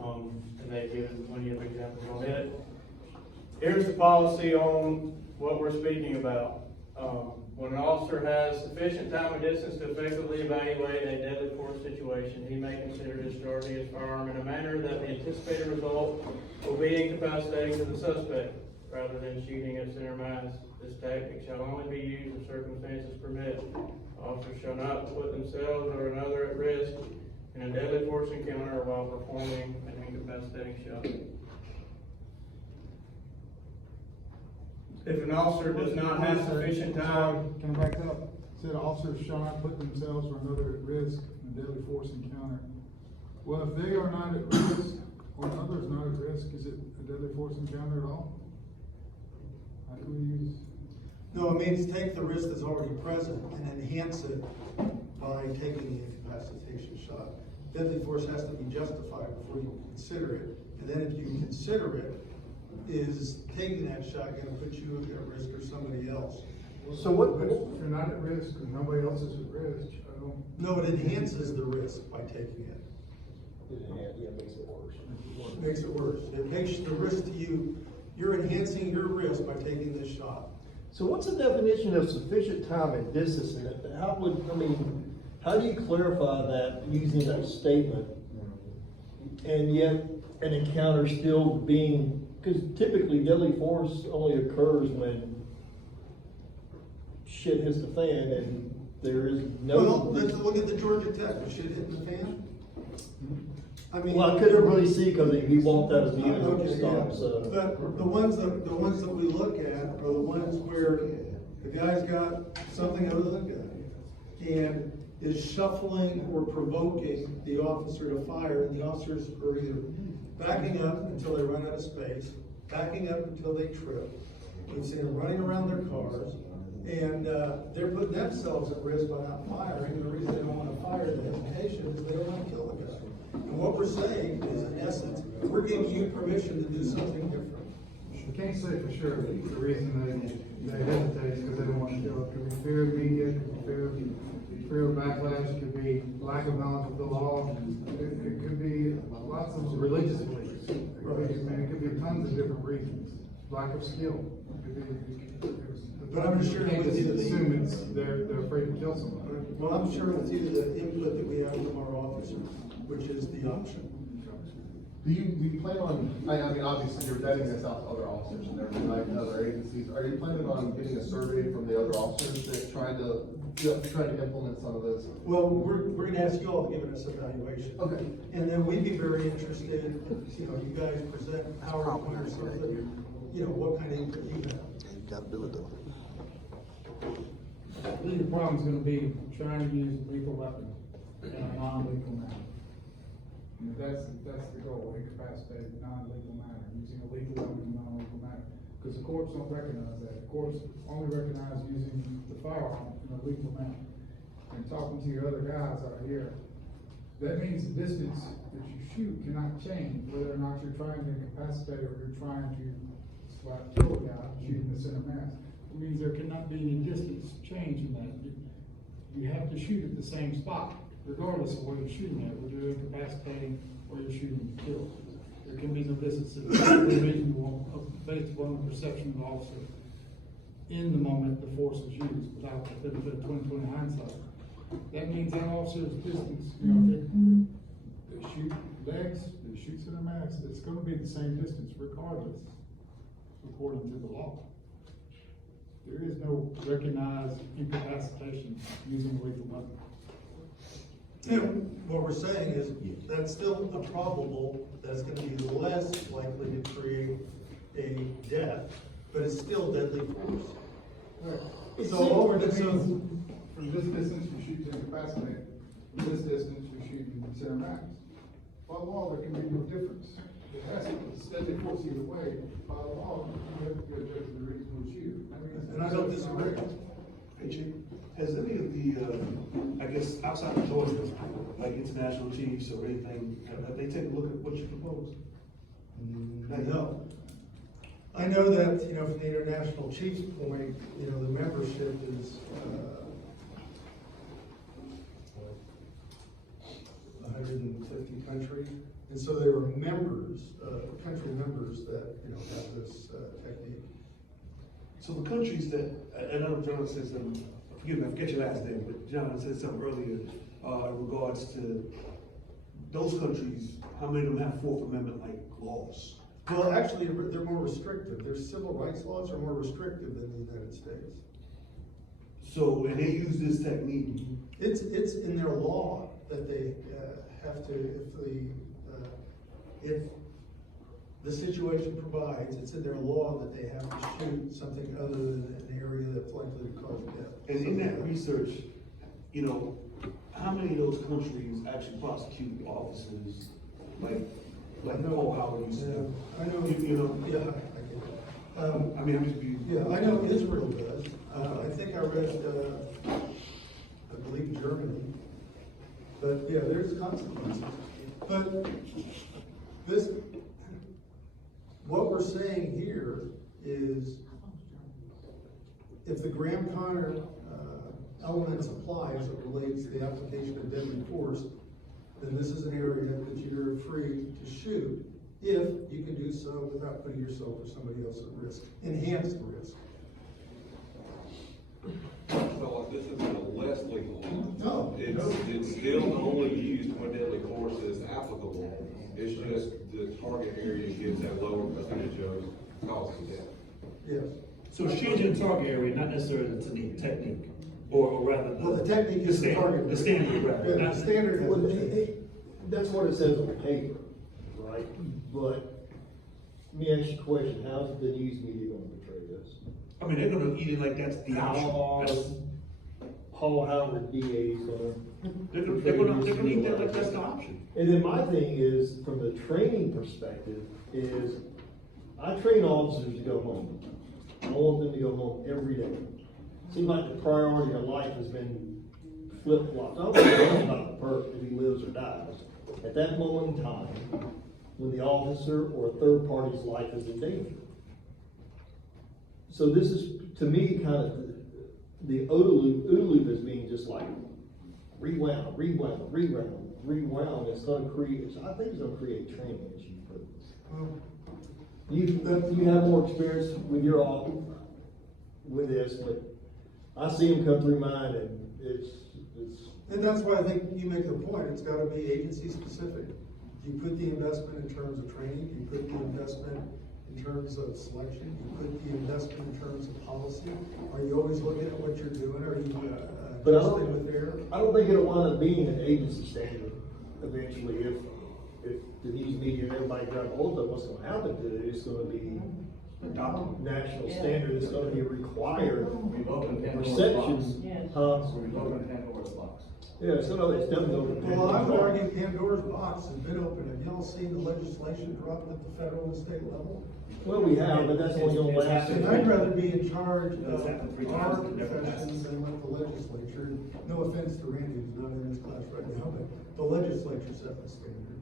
And they've given plenty of examples on it. Here's the policy on what we're speaking about. When an officer has sufficient time and distance to effectively evaluate a deadly force situation, he may consider discharging his firearm in a manner that the anticipated result will be incapacitating to the suspect, rather than shooting at center mass. This tactic shall only be used if circumstances permit. Officers shall not put themselves or another at risk in a deadly force encounter while performing an incapacitating shot. If an officer does not have sufficient time. Can I back up? Said officers shall not put themselves or another at risk in a deadly force encounter. Well, if they are not at risk, or another is not at risk, is it a deadly force encounter at all? How can we use? No, it means take the risk that's already present and enhance it by taking the incapacitation shot. Deadly force has to be justified before you consider it. And then if you consider it, is taking that shot gonna put you at risk or somebody else? So what, if you're not at risk and nobody else is at risk, I don't. No, it enhances the risk by taking it. Yeah, makes it worse. Makes it worse. It makes the risk to you, you're enhancing your risk by taking this shot. So what's the definition of sufficient time and distance? How do you clarify that using that statement? And yet an encounter still being, because typically deadly force only occurs when shit hits the fan and there is no. Well, let's look at the Georgia Tech, was shit hitting the fan? I mean. Well, I couldn't really see because he walked out of the unit Okay, and stopped, yeah. so. But the ones that we look at are the ones where the guy's got something other than gun and is shuffling or provoking the officer to fire, and the officers are either backing up until they run out of space, backing up until they trip. We've seen them running around their cars, and, they're putting themselves at risk by not firing. The reason they don't wanna fire the hesitation is they don't wanna kill the guy. And what we're saying is, in essence, we're giving you permission to do something different. I can't say for sure, but the reason they hesitate is because they don't want to show. It could be fear of media, it could be fear of backlash, it could be lack of knowledge of the law. It could be lots of religious beliefs. It could be tons of different reasons. Lack of skill. But I'm sure You can't with just you, assume they're afraid to kill somebody. well, I'm sure with you, the input that we have from our officers, which is the option. Do you plan on, I mean, obviously you're vetting this out to other officers and they're like other agencies. Are you planning on getting a survey from the other officers that trying to implement some of this? Well, we're gonna ask you all to give us an evaluation. Okay. And then we'd be very interested, you guys present PowerPoint or something, what kind of input you have. You gotta do it though. I think the problem's gonna be trying to use lethal weapons in a non-lethal manner. And that's the goal, incapacitate, non-lethal manner, using a lethal weapon in a non-lethal manner. Because the courts don't recognize that. The courts only recognize using the firearm in a lethal manner. And talking to your other guys out here, that means the distance that you shoot cannot change, whether or not you're trying to incapacitate or you're trying to kill a guy shooting the center mass. It means there cannot be any distance change in that. You have to shoot at the same spot, regardless of where you're shooting at, whether you're incapacitating or you're shooting to kill. There can be no distance reasonable based upon the perception of the officer in the moment the force was used, without the benefit of 20/20 hindsight. That means that officer's distance, if they shoot legs, they shoot center mass, it's gonna be the same distance regardless, according to the law. There is no recognized incapacitation using a lethal weapon. What we're saying is, that's still a probable, that's gonna be less likely to create a death, but it's still deadly force. Right. So what we're That doing, means from this distance you shoot to incapacitate, from this distance you shoot to center mass. By law, there can be no difference. It has to be deadly force either way. By law, you have to go to the reasonable shooter. and I don't disagree. Hey, Chief, has any of the, I guess, outside of Georgia, like international chiefs or anything, have they taken a look at what you propose? No. I know that, from the international chiefs point, the membership is, 150 countries. And so there are members, country members that, have this, technique. So the countries that, I know John said something, forgive me, I forget your last name, but John said something earlier, in regards to those countries, how many of them have Fourth Amendment like laws? Well, actually, they're more restrictive. Their civil rights laws are more restrictive than the United States. So, and they use this technique. It's in their law that they have to, if the situation provides, it's in their law that they have to shoot something other than an area that's likely to cause death. And in that research, how many of those countries actually prosecute officers like Paul Howard used to do? I know, yeah, I get it. I mean, I'm just being. Yeah, I know Israel does. I think I read, I believe Germany. But yeah, there's consequences. But what we're saying here is, if the Graham-Conner elements apply as it relates to the application of deadly force, then this is an area that you're free to shoot if you can do so without putting yourself or somebody else at risk, enhance the risk. So this isn't a less legal. No. It's still only used when deadly force is applicable. It's just the target area gives a lower percentage of causing death. Yes. So it's changing the target area, not necessarily the technique, or rather. Well, the technique is the target. The standard, right? Yeah, the standard Well, has. that's what it says on the paper, right? But let me ask you a question, how's the news media gonna portray this? I mean, they're gonna eat it like that's the option. Paul Howard DA is gonna. They're gonna eat that like that's the option. And then my thing is, from the training perspective, is I train officers to go home. I want them to go home every day. Seems like the priority of life has been flip-flopped. I don't care about the perk if he lives or dies. At that moment in time, when the officer or a third party's life is in danger. So this is, to me, kind of the OODA loop is being just like rewound. It's gonna create, I think it's gonna create training issues for this. You have more experience with your office with this, but I see them come through mine and it's. And that's why I think you make the point, it's gotta be agency specific. You put the investment in terms of training, you put the investment in terms of selection, you put the investment in terms of policy. Are you always looking at what you're doing? Are you But adjusting with error? I don't think it'll wind up being an agency standard eventually. If the news media and everybody grab hold of what's gonna happen to it, it's gonna be national standard. It's gonna be required receptions. We've opened Pandora's box. Yeah, it's definitely open. Well, I would argue Pandora's box has been open. Have y'all seen the legislation dropped at the federal and state level? Well, we have, but that's only gonna last. And I'd rather be in charge of That's happened 3 our times, it never professions passes. than with the legislature. No offense to Randy, who's not in this class right now, but the legislature set the standard.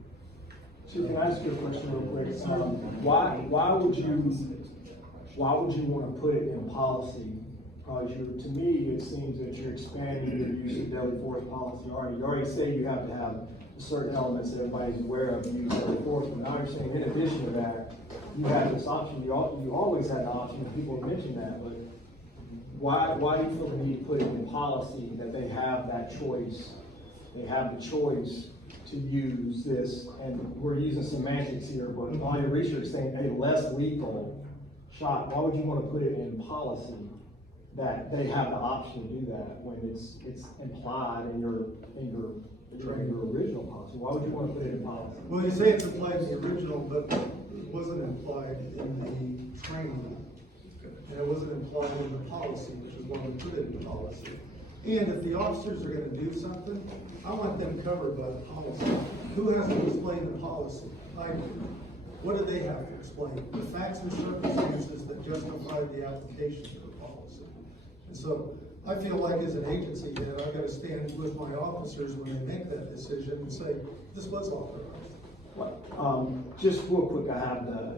So can I ask you a question real quick? Why would you want to put it in policy? Because to me, it seems that you're expanding your use of deadly force policy. You already say you have to have certain elements that everybody's aware of use of deadly force, but now you're saying in addition to that, you have this option. You always had the option, and people have mentioned that, but why do you feel the need to put it in policy that they have that choice? They have the choice to use this, and we're using semantics here, but all your research saying a less lethal shot. Why would you want to put it in policy that they have the option to do that when it's implied in your original policy? Why would you want to put it in policy? Well, you say it's implied in the original, but it wasn't implied in the training. And it wasn't implied in the policy, which is why we put it in policy. And if the officers are gonna do something, I want them covered by the policy. Who has to explain the policy? I do. What do they have to explain? The facts and circumstances that justify the application of the policy. And so, I feel like as an agency head, I've gotta stand with my officers when they make that decision and say, this was authorized. Just real quick, I have the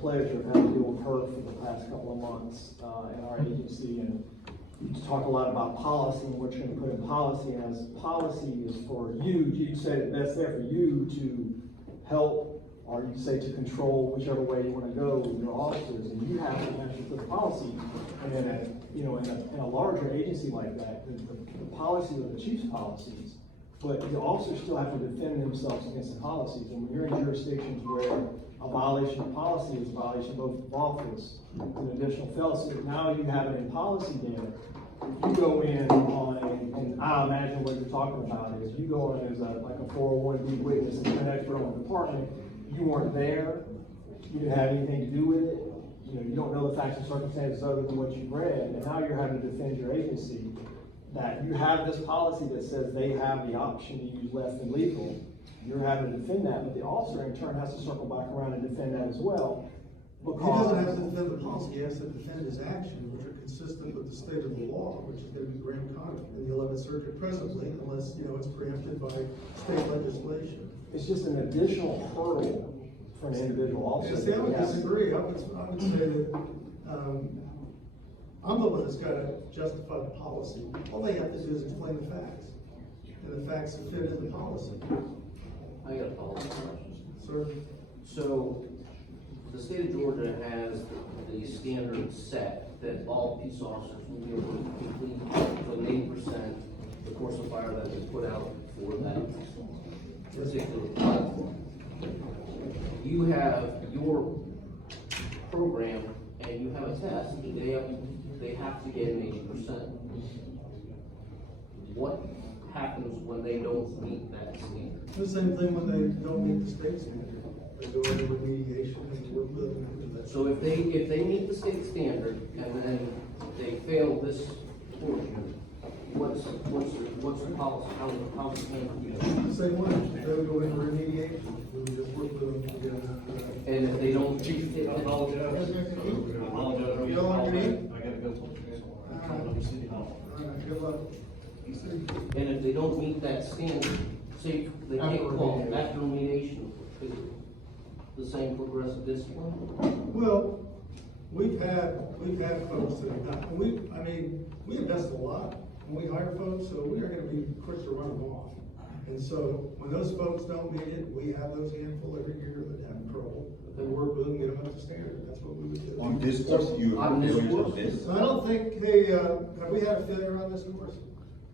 pleasure of having to deal with her for the past couple of months in our agency, and you talk a lot about policy and what you're going to put in policy. And as policy is for you said it best there, for you to help, or you say to control whichever way you want to go with your officers, and you have to actually put the policy. And in a larger agency like that, the policy are the chief's policies. But the officers still have to defend themselves against the policies. And when you're in jurisdictions where a violation of policy is a violation of oath of office, an additional felony, now you have it in policy there. If you go in on and I imagine what you're talking about is you go in as like a 401B witness and an expert on the department, you weren't there, you didn't have anything to do with it, you don't know the facts and circumstances other than what you've read, and now you're having to defend your agency. That you have this policy that says they have the option to use less than lethal, you're having to defend that, but the officer in turn has to circle back around and defend that as well. He doesn't have to defend the policy, he has to defend his actions, which are consistent with the state of the law, which is going to be grand conduct in the 11th Circuit presently, unless, it's preempted by state legislation. It's just an additional hurdle for an individual officer. See, I would disagree. I would say that, I'm the one that's got to justify the policy. All they have to do is explain the facts, and the facts fit in the policy. I got a follow-up question. Sir? So, the state of Georgia has the standard set that all peace officers will be able to complete for 80% the course of fire that is put out for that particular platform. You have your program and you have a test that they have to get an 80%. What happens when they don't meet that standard? The same thing when they don't meet the state standard. They go into remediation and work with them. So if they meet the state standard and then they fail this portion, what's the policy? How's the standard do that? Same way, they would go into remediation. We would just work with them to get them after that. And if they don't on your city hall. Good luck. And if they don't meet that standard, say, they After can't call remediation. after remediation, is it the same progressive discipline? Well, we've had folks that have not, we invest a lot when we hire folks, so we are gonna be quick to run them off. And so, when those folks don't meet it, we have those handful every year that have trouble, and work with them, get them up to standard, that's what we would do. On this course, you On this course? this? I don't think, hey, have we had a failure on this course?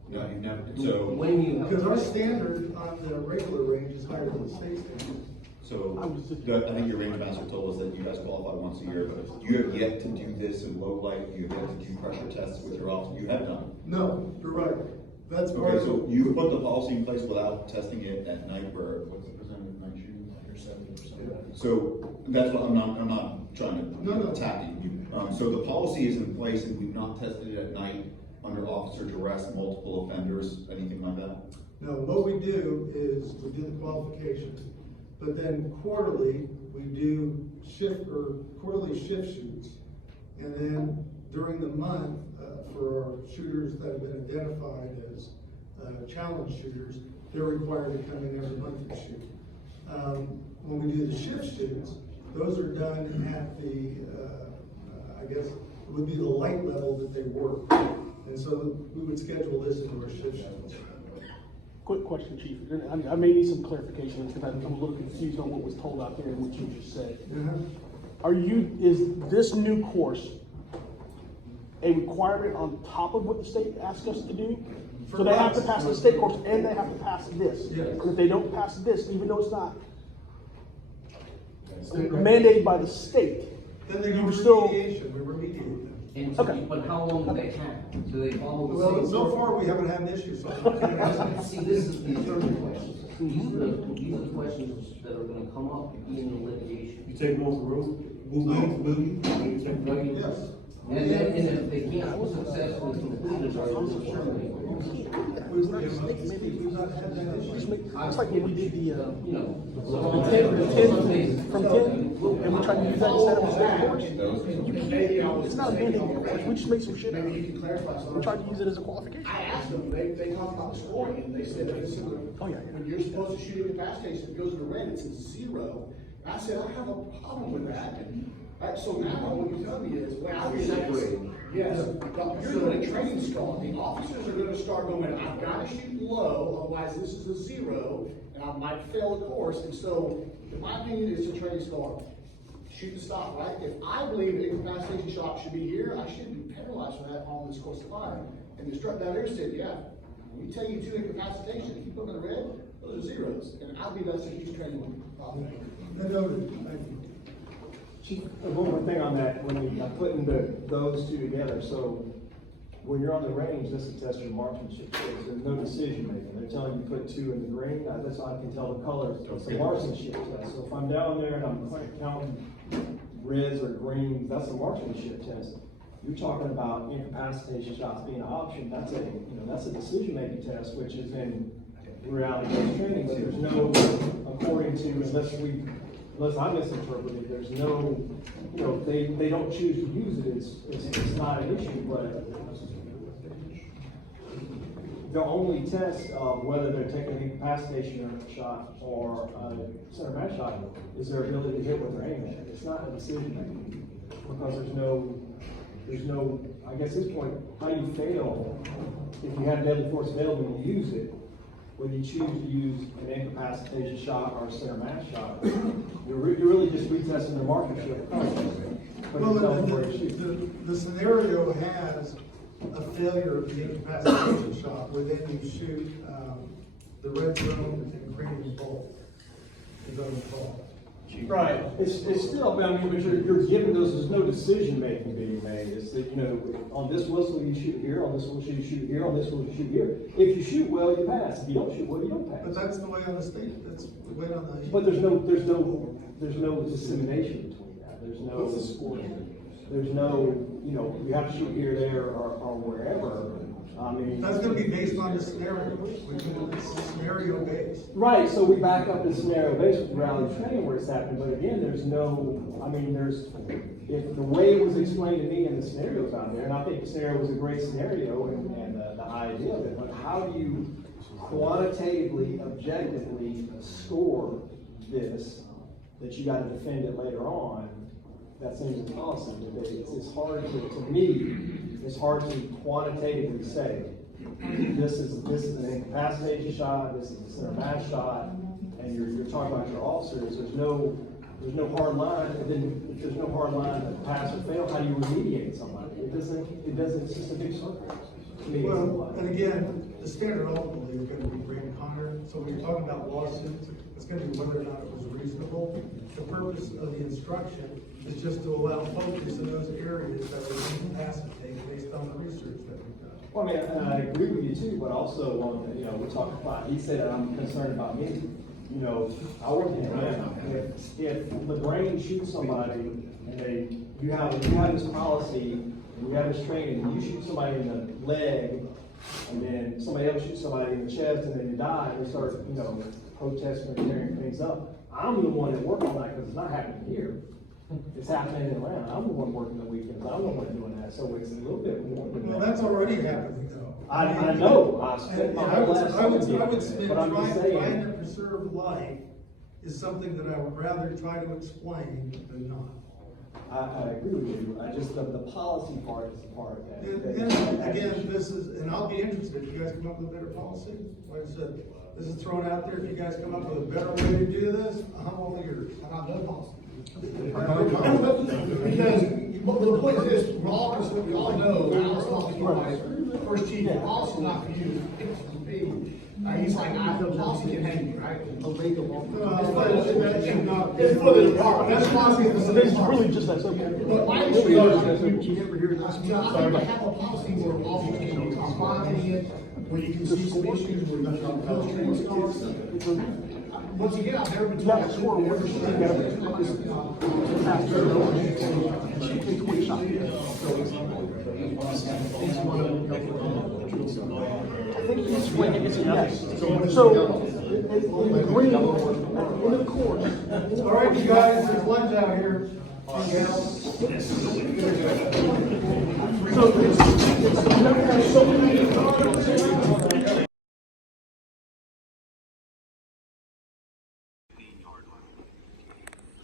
No, you've never, so. When you have. Because our standard on the regular range is higher than the state standard. So, I think your range master told us that you guys qualify once a year, but you have yet to do this in low light, you have yet to do pressure tests with your officer, you have done. No, you're right, that's part Okay, of so you put the policy in place without testing it at night, where, what's the percentage of night shooting? Under 70%. So, that's what, I'm not trying No, no. to attack you. So the policy is in place and we've not tested it at night under officer to arrest multiple offenders, anything like that? No, what we do is, we do the qualification, but then quarterly, we do quarterly shift shoots. And then during the month, for our shooters that have been identified as challenge shooters, they're required to come in every month to shoot. When we do the shift shoots, those are done at the, I guess, it would be the light level that they work. And so we would schedule this into our shift shoots. Quick question, Chief. I may need some clarification because I'm a little confused on what was told out there and what you just said. Is this new course a requirement on top of what the state asks us to do? So they have to pass the state course and they have to pass this. Yes. If they don't pass this, even though it's not mandated by the state, Then they go you still. remediation, we remediate them. And Okay. but how long do they have? Do they follow the Well, same? so far, we haven't had an issue, so I can't answer. See, this is the third question. These are the questions that are gonna come up in the litigation. You take them off the road, boogie, you take them. Yes. And then, and if they can't successfully conclude it, they'll terminate. We've not had that issue. It's like when we did the, You know. from 10, and we tried to use that instead of a state course. It's not a mandated course, we just made some shit up. Maybe you can clarify something. We tried to use it as a qualification. I asked them, they talked about the scoring, and they said that it's similar. Oh, yeah. When you're supposed to shoot incapacitation, it goes to red, it's a 0. And I said, I have a problem with that. So now what you tell me is, well, I was separated. Yes, you're doing a training score. The officers are gonna start going, I've gotta shoot low, otherwise this is a 0, and I might fail the course. And so, in my opinion, it's a training score. Shoot the stop, right? If I believe an incapacitation shot should be here, I should be penalized for that on this course of fire. And the instructor down there said, yeah, when we tell you 2 incapacitation, if you put them in the red, those are 0s. And I believe that's a huge training problem. Noted, thank you. Chief, one more thing on that, when you're putting those two together, so when you're on the range, this is test your marksmanship skills. There's no decision making. They're telling you put 2 in the green, that's how I can tell the color. It's a marksmanship test. So if I'm down there and I'm counting reds or greens, that's a marksmanship test. You're talking about incapacitation shots being an option. That's a decision making test, which is in reality-based training. But there's no, according to, unless I misinterpreted, there's no, they don't choose to use it, it's not an issue, but the only test of whether they're taking an incapacitation shot or a center mass shot is their ability to hit with their aim. It's not a decision making, because there's no, I guess at this point, how do you fail if you have deadly force available and you use it? When you choose to use an incapacitation shot or a center mass shot, you're really just retesting their marksmanship. Well, the scenario has a failure of the incapacitation shot, where then you shoot the red zone and cranium bolt. Is that called? Right. It's still, but you're given those. There's no decision making being made. It's that on this whistle you shoot here, on this whistle you shoot here, on this whistle you shoot here. If you shoot well, you pass. If you don't shoot well, you don't pass. But that's the way on the state. That's the way on the. But there's no dissemination between that. There's no. What's the score? There's no. You have to shoot here, there, or wherever. I mean, That's going to be based on the scenario. It's scenario based. Right, so we back up in scenario based with reality training where it's happening, but again, there's no, if the way it was explained to me in the scenarios out there, and I think the scenario was a great scenario and the idea of it, but how do you quantitatively, objectively score this, that you gotta defend it later on? That seems impossible. It's hard to me, it's hard to quantitatively say, this is an incapacitated shot, this is a center mass shot, and you're talking about your officers, there's no hard line, and then if there's no hard line to pass or fail, how do you remediate somebody? It doesn't, it's just a big circle. To me, Well, and again, the standard ultimately is gonna be Graham Connor, so when you're talking about lawsuits, it's gonna be whether or not it was reasonable. The purpose of the instruction is just to allow focus in those areas that were incapacitated based on the research that we've done. Well, I mean, and I agree with you too, but also, we're talking about, he said, I'm concerned about me. I work in Atlanta. If LaGrange shoots somebody and you have this policy, and you have this training, and you shoot somebody in the leg, and then somebody else shoots somebody in the chest, and then they die, and they start, protesting and tearing things up. I'm the one that works on that because it's not happening here. It's happening in Atlanta. I'm the one working the weekends. I'm the one doing that. So it's a little bit more than that. Well, that's already happening though. I know. I spent my whole last I would summer doing submit it, but I'm just saying. trying to preserve life is something that I would rather try to explain than not. I agree with you. I just, the policy part is the part that. And again, and I'll be interested if you guys come up with a better policy. Like I said, this is thrown out there. If you guys come up with a better way to do this, I'm all ears. How about no policy? Because, the point is this, we all know, Alice talking to my first chief, the policy's not for you, it's for me. He's like, the policy can hang you, right? It's for the department, that's policy for the It's department. really just that simple. But my issue is, you never hear this. I think to have a policy where officers can be compliant in it, where you can see some issues, where you can filter stars. Once again, I've never been told. I think he's swinging, it's a yes. So, in the green, in the course. All right, you guys, there's lunch out here.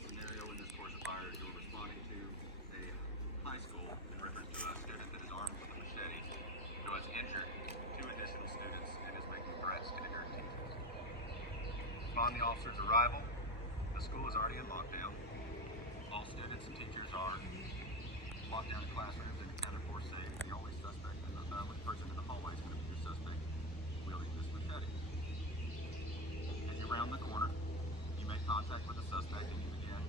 Scenario in this course of fire, you're responding to a high school in reference to a student that is armed with a machete who has injured two additional students and is making threats to injured teachers. Upon the officer's arrival, the school is already in lockdown. All students and teachers are locked down in classrooms and accounted for safe. The only suspect, the only person in the hallway is going to be the suspect wielding this machete. As you round the corner, you make contact with the suspect and you begin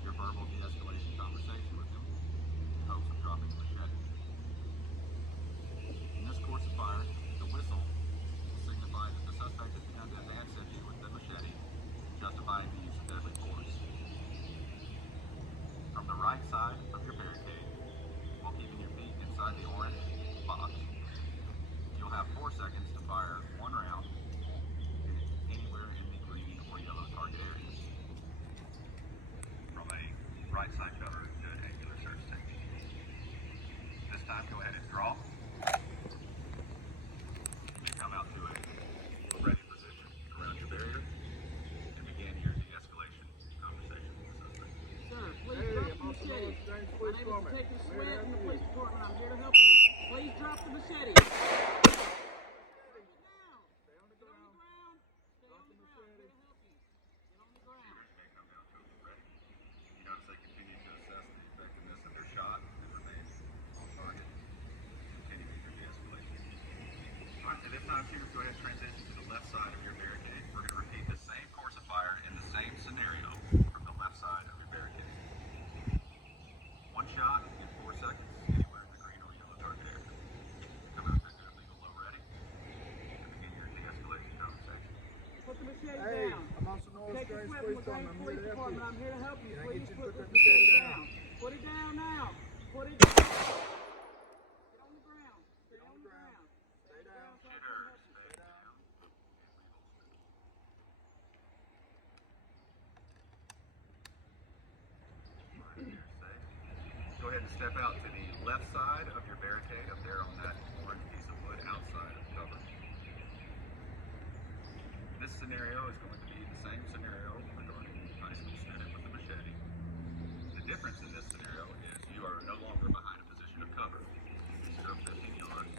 your verbal de-escalation conversation with him in hopes of dropping the machete. In this course of fire, the whistle signifies that the suspect has begun to advance at you with the machete, justifying the use of deadly force. From the right side of your barricade, while keeping your feet inside the orange box, you'll have 4 seconds to fire 1 round anywhere in the green or yellow target areas. From a right side cover to an angular search technique. This time, go ahead and draw. You come out to a ready position around your barrier and begin your de-escalation conversation with the suspect. Sir, please drop the machete. My name is Detective Sweat from the police department. I'm here to help you. Please drop the machete. You notice they continue to assess the effectiveness of their shot and remain on target, continuing your de-escalation. All right, at this time, shooters, go ahead and transition to the left side of your barricade. We're going to repeat the same course of fire in the same scenario from the left side of your barricade. 1 shot in 4 seconds, anywhere in the green or yellow target area. Come out to your legal low ready and begin your de-escalation conversation. Put the machete down. I'm on Sonora Detective Sweat from LaGrange Police Department. I'm here to help you. Please put the machete down. Put it down now. Put it down. Get on the ground. Stay on the ground. Stay down. Shooters, stay down. And we will. Right here, safe. out to the left side of your barricade up there on that orange piece of wood outside of cover. This scenario is going to be the same scenario regarding the high school student with the machete. The difference in this scenario is you are no longer behind a position of cover. You're still 15 yards,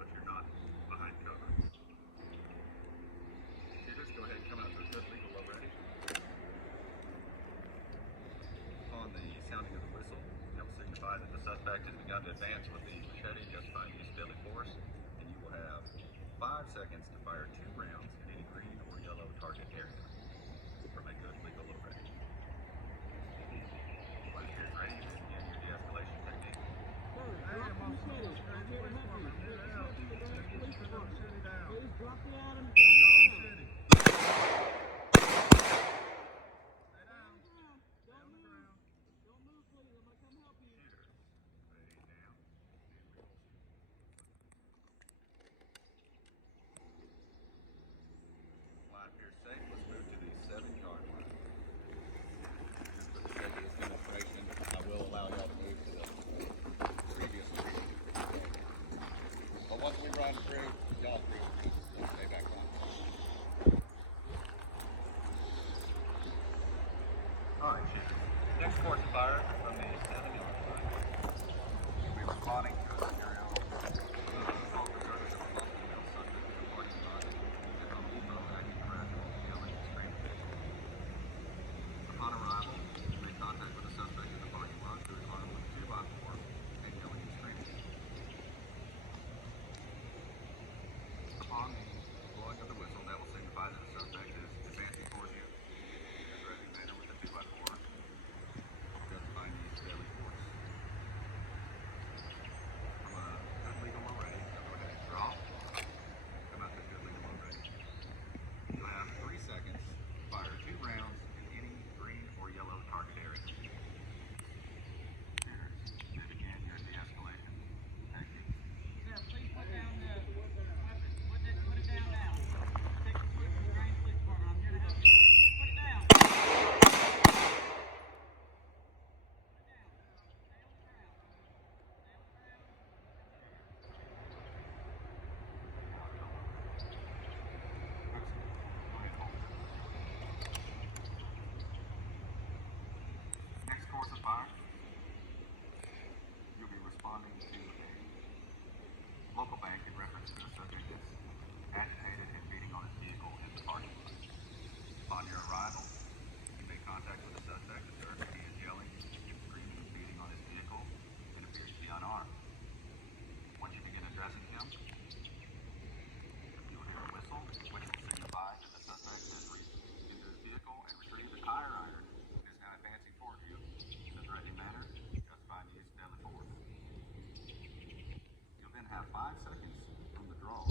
but you're not behind cover. Shooters, go ahead and come out to a good legal low ready. Upon the sounding of the whistle, that will signify that the suspect has begun to advance with the machete justifying use of deadly force, and you will have 5 seconds to fire 2 rounds in any green or yellow target area from a good legal low ready. Once you're ready, then begin your de-escalation technique. Drop the item. Line appears safe. Let's move to the 7-yard line. Just for the sake of this demonstration, I will allow y'all to move to the previous tree. But once we run through, y'all through, stay back on. Alright, shooters. Next course of fire from the 7-yard line. You'll be responding to a scenario assault with others of a possible male subject in the parking lot and on also acting irrational, yelling, and screaming. Upon arrival, you make contact with the suspect in the parking lot who is armed with a 2x4 and yelling and screaming. Upon the blowing of the whistle, that will signify that the suspect is advancing towards you in a threatening manner with a 2x4, justifying the use of deadly force. From a good legal low ready, go ahead and draw. Come out to a good legal low ready. You have 3 seconds to fire 2 rounds in any green or yellow target area. Shooters, then begin your de-escalation technique. Sir, please put down the weapon. Put it down now. Take the foot from the LaGrange Police Department. I'm here to help you. Put it down. Put it down. Stay on the ground. Stay on the ground. Next course of fire, you'll be responding to a local bank in reference to a subject that's agitated and beating on his vehicle in the parking lot. Upon your arrival, you make contact with the suspect, observe that he is yelling, screaming, beating on his vehicle, and appears to be unarmed. Once you begin addressing him, you will hear a whistle, which will signify that the suspect has reached into his vehicle and retrieved a tire iron and is now advancing toward you in a threatening manner, justifying the use of deadly force. You'll then have 5 seconds from the draw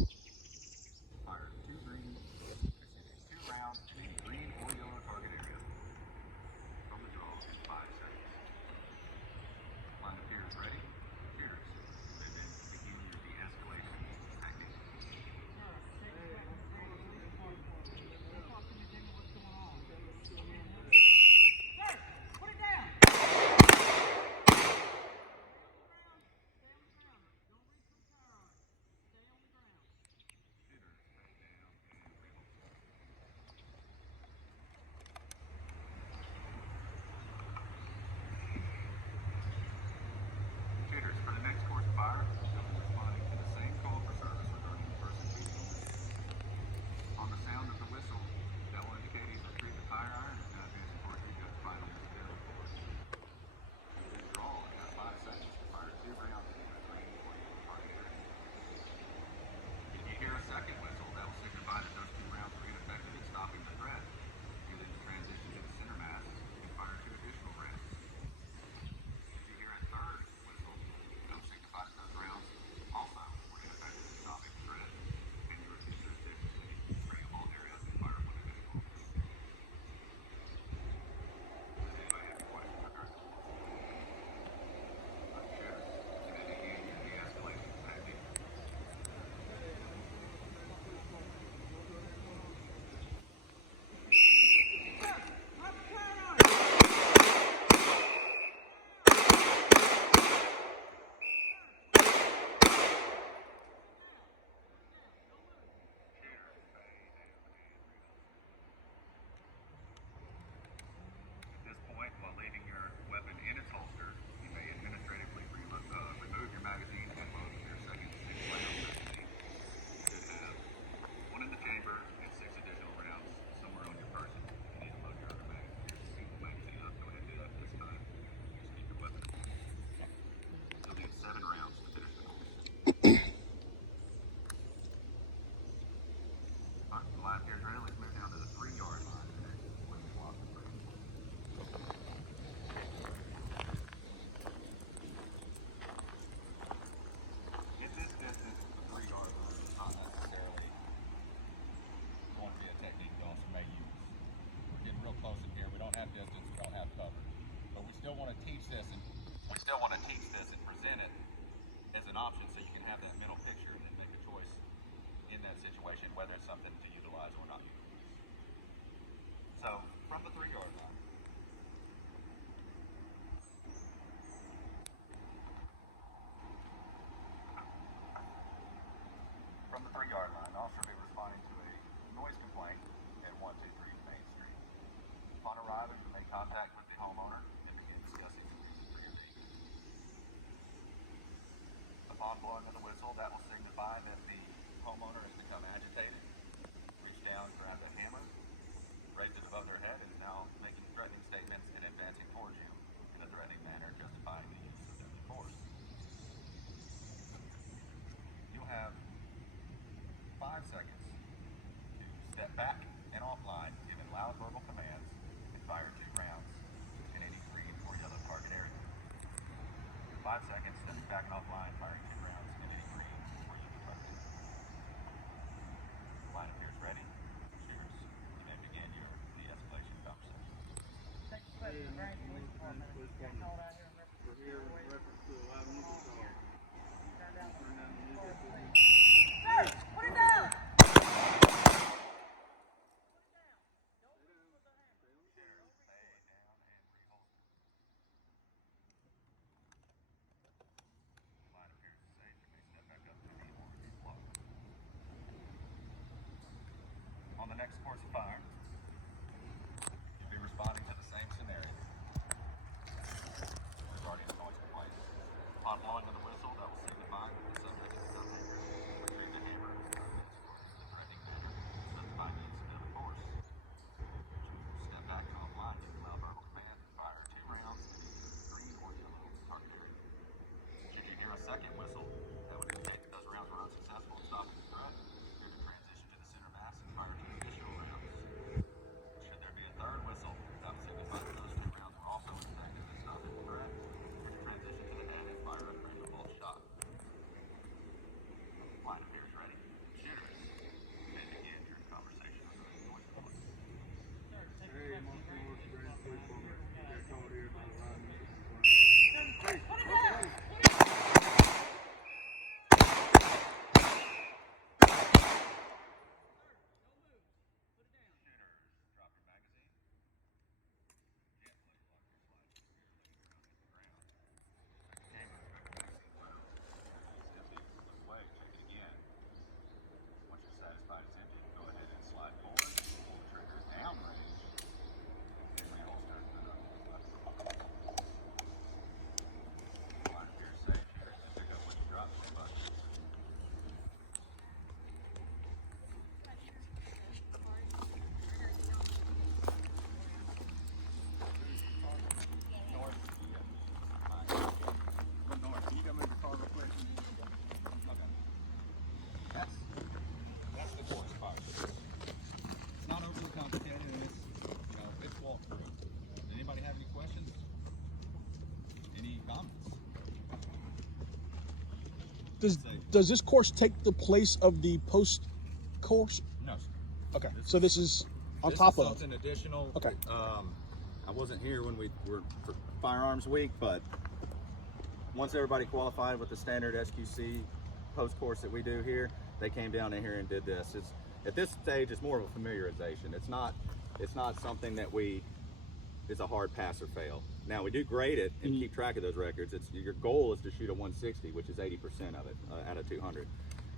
whether it's something to utilize or not utilize. So, from the 3-yard line, officer will be responding to a noise complaint at 123 Main Street. Upon arrival, you make contact with the homeowner and begin discussing the reason for your need. Upon blowing of the whistle, that will signify that the homeowner has become agitated, reach down, grab the hammer, raise it above their head, and is now making threatening statements and advancing towards you in a threatening manner, justifying the use of deadly force. You'll have 5 seconds to step back and offline, giving loud verbal commands, and fire 2 rounds in any green or yellow target area. 5 seconds, stepping back and offline, firing 2 rounds in any green or yellow target area. Line appears ready. Shooters, you may begin your de-escalation conversation. We're here in reference to a loud music call. Turn down the music. Sir, put it down! Line appears safe. You may step back up to the orange block. On the next course of fire, you'll be responding to the same scenario regarding the noise complaint. Upon blowing of the whistle, that will signify that the subject has become angry, retrieve the hammer, and start advancing towards the threatening manner, justifying the use of deadly force. Step back and offline, give loud verbal commands, and fire 2 rounds in either green or yellow target area. Should you hear a second whistle, that would indicate that those rounds were unsuccessful in stopping the threat. You're to transition to the center mass and fire 2 additional rounds. Should there be a third whistle, that would signify that those 2 rounds were also ineffective in stopping the threat. You're to transition to the head and fire a critical bolt shot. Line appears ready. Shooters, you may begin your conversation regarding noise complaint. Hey, Monster North Grand Police Department. You got called here about a loud music complaint. Hey, put it down! Drop your magazine. Gently lock your slide securely around the ground. Camera, magazine through. Step in, look away, check it again. Once you're satisfied it's empty, go ahead and slide forward, pull the trigger downrange, and reholster the weapon. Line appears safe. Shooters can pick up what you drop in the bucket. North. North. Can you go move your car real quick? Okay. That's the course fire. It's not overly complicated, and it's walk through. Anybody have any questions? Any comments? Does this course take the place of the post course? No, sir. Okay, so this is on top of something additional. Okay. I wasn't here when we were for Firearms Week, but once everybody qualified with the standard SQC post course that we do here, they came down in here and did this. At this stage, it's more of a familiarization. It's not something that is a hard pass or fail. Now we do grade it and keep track of those records. Your goal is to shoot a 160, which is 80% of it out of 200.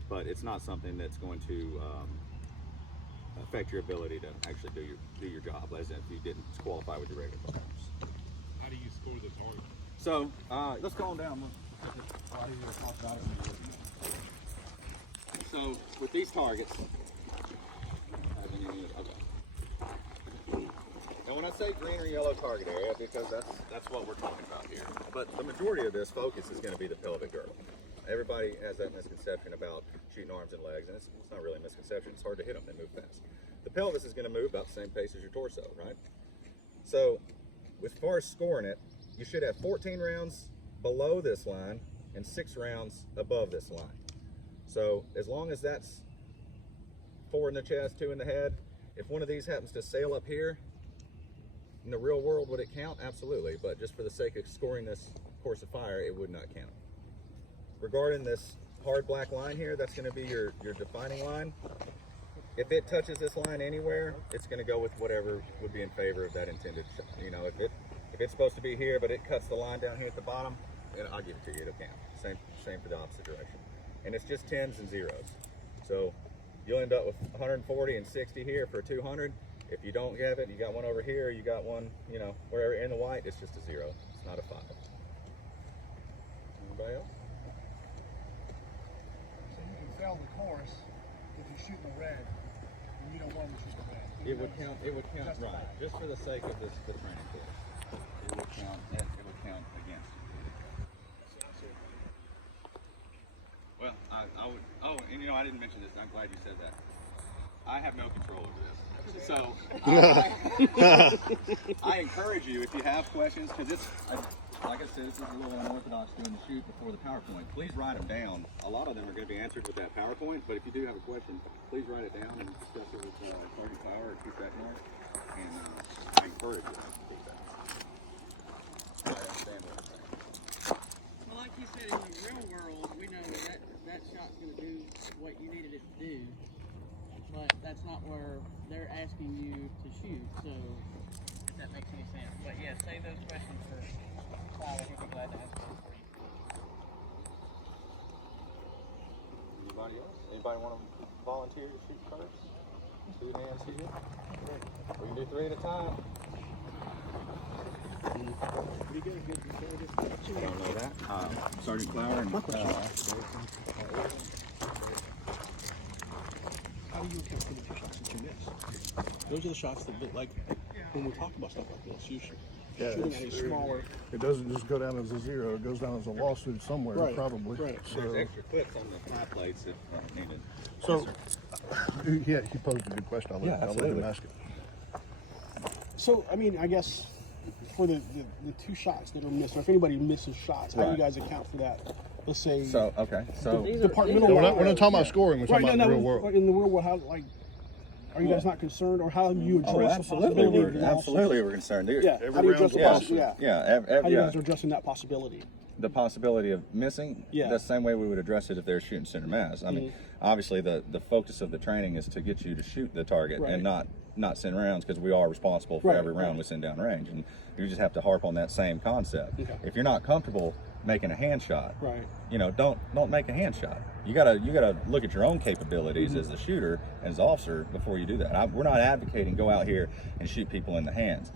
But it's not something that's going to affect your ability to actually do your job, as if you didn't qualify with your regular firearms. How do you score the target? So let's calm down. So with these targets, and when I say green or yellow target area, because that's what we're talking about here. But the majority of this focus is going to be the pelvic girdle. Everybody has that misconception about shooting arms and legs, and it's not really a misconception. It's hard to hit them; they move fast. The pelvis is going to move about the same pace as your torso, right? So, as far as scoring it, you should have 14 rounds below this line and 6 rounds above this line. So, as long as that's 4 in the chest, 2 in the head, if one of these happens to sail up here, in the real world, would it count? Absolutely, but just for the sake of scoring this course of fire, it would not count. Regarding this hard black line here, that's going to be your defining line. if it touches this line anywhere, it's going to go with whatever would be in favor of that intended shot. You know, if it's supposed to be here, but it cuts the line down here at the bottom, then I'll give it to you. It'll count. Same for the opposite direction. And it's just 10s and 0s. So you'll end up with 140 and 60 here for 200. If you don't have it, you got one over here, you got one, you know, wherever in the white, it's just a 0. It's not a 5. Anybody else? So you can fail the course if you shoot the red, and you don't want to shoot the red. It would count, right, just for the sake of this, for the training course. It would count against you. Well, I would, and you know, I didn't mention this, I'm glad you said that. I have no control over this. So, I encourage you, if you have questions, because it's, like I said, this is a little unorthodox doing the shoot before the PowerPoint. Please write them down. A lot of them are going to be answered with that PowerPoint, but if you do have a question, please write it down and discuss it with Sergeant Flower or Chief Veterinary, and I encourage you to do that. I understand what you're saying. Well, like you said, in the real world, we know that shot's going to do what you needed it to do, but that's not where they're asking you to shoot, so if that makes any sense. But yeah, save those questions for Tyler. He'll be glad to answer them for you. Anybody else? Anybody want to volunteer to shoot first? 2 hands here. We can do 3 at a time. I don't know that. Sergeant Flower and how do you account for the 2 shots that you missed? Those are the shots that look like when we talk about stuff like this, you shooting at a smaller. It doesn't just go down as a 0, it goes down as a lawsuit somewhere, Right, probably. right. So, there's extra clips on the flat plates if needed. so he posed a good question. I'll let him ask it. So, I mean, I guess for the 2 shots that are missed, or if anybody misses shots, how do you guys account for that? Let's say. So, okay. So, departmental. No, we're not talking about scoring, we're talking about the real world. In the real world, how, like, are you guys not concerned, or how do you address the possibility of losses? Absolutely, we're concerned. Yeah, how do you address the possibility? Yeah, how do you guys are addressing that possibility? The possibility of missing, the same way we would address it if they're shooting center mass. I mean, obviously the focus of the training is to get you to shoot the target and not send rounds, because we are responsible for every round we send down range, and you just have to harp on that same concept. Okay. If you're not comfortable making a hand shot, you know, don't make a hand shot. You gotta look at your own capabilities as the shooter and as the officer before you do that. We're not advocating go out here and shoot people in the hands.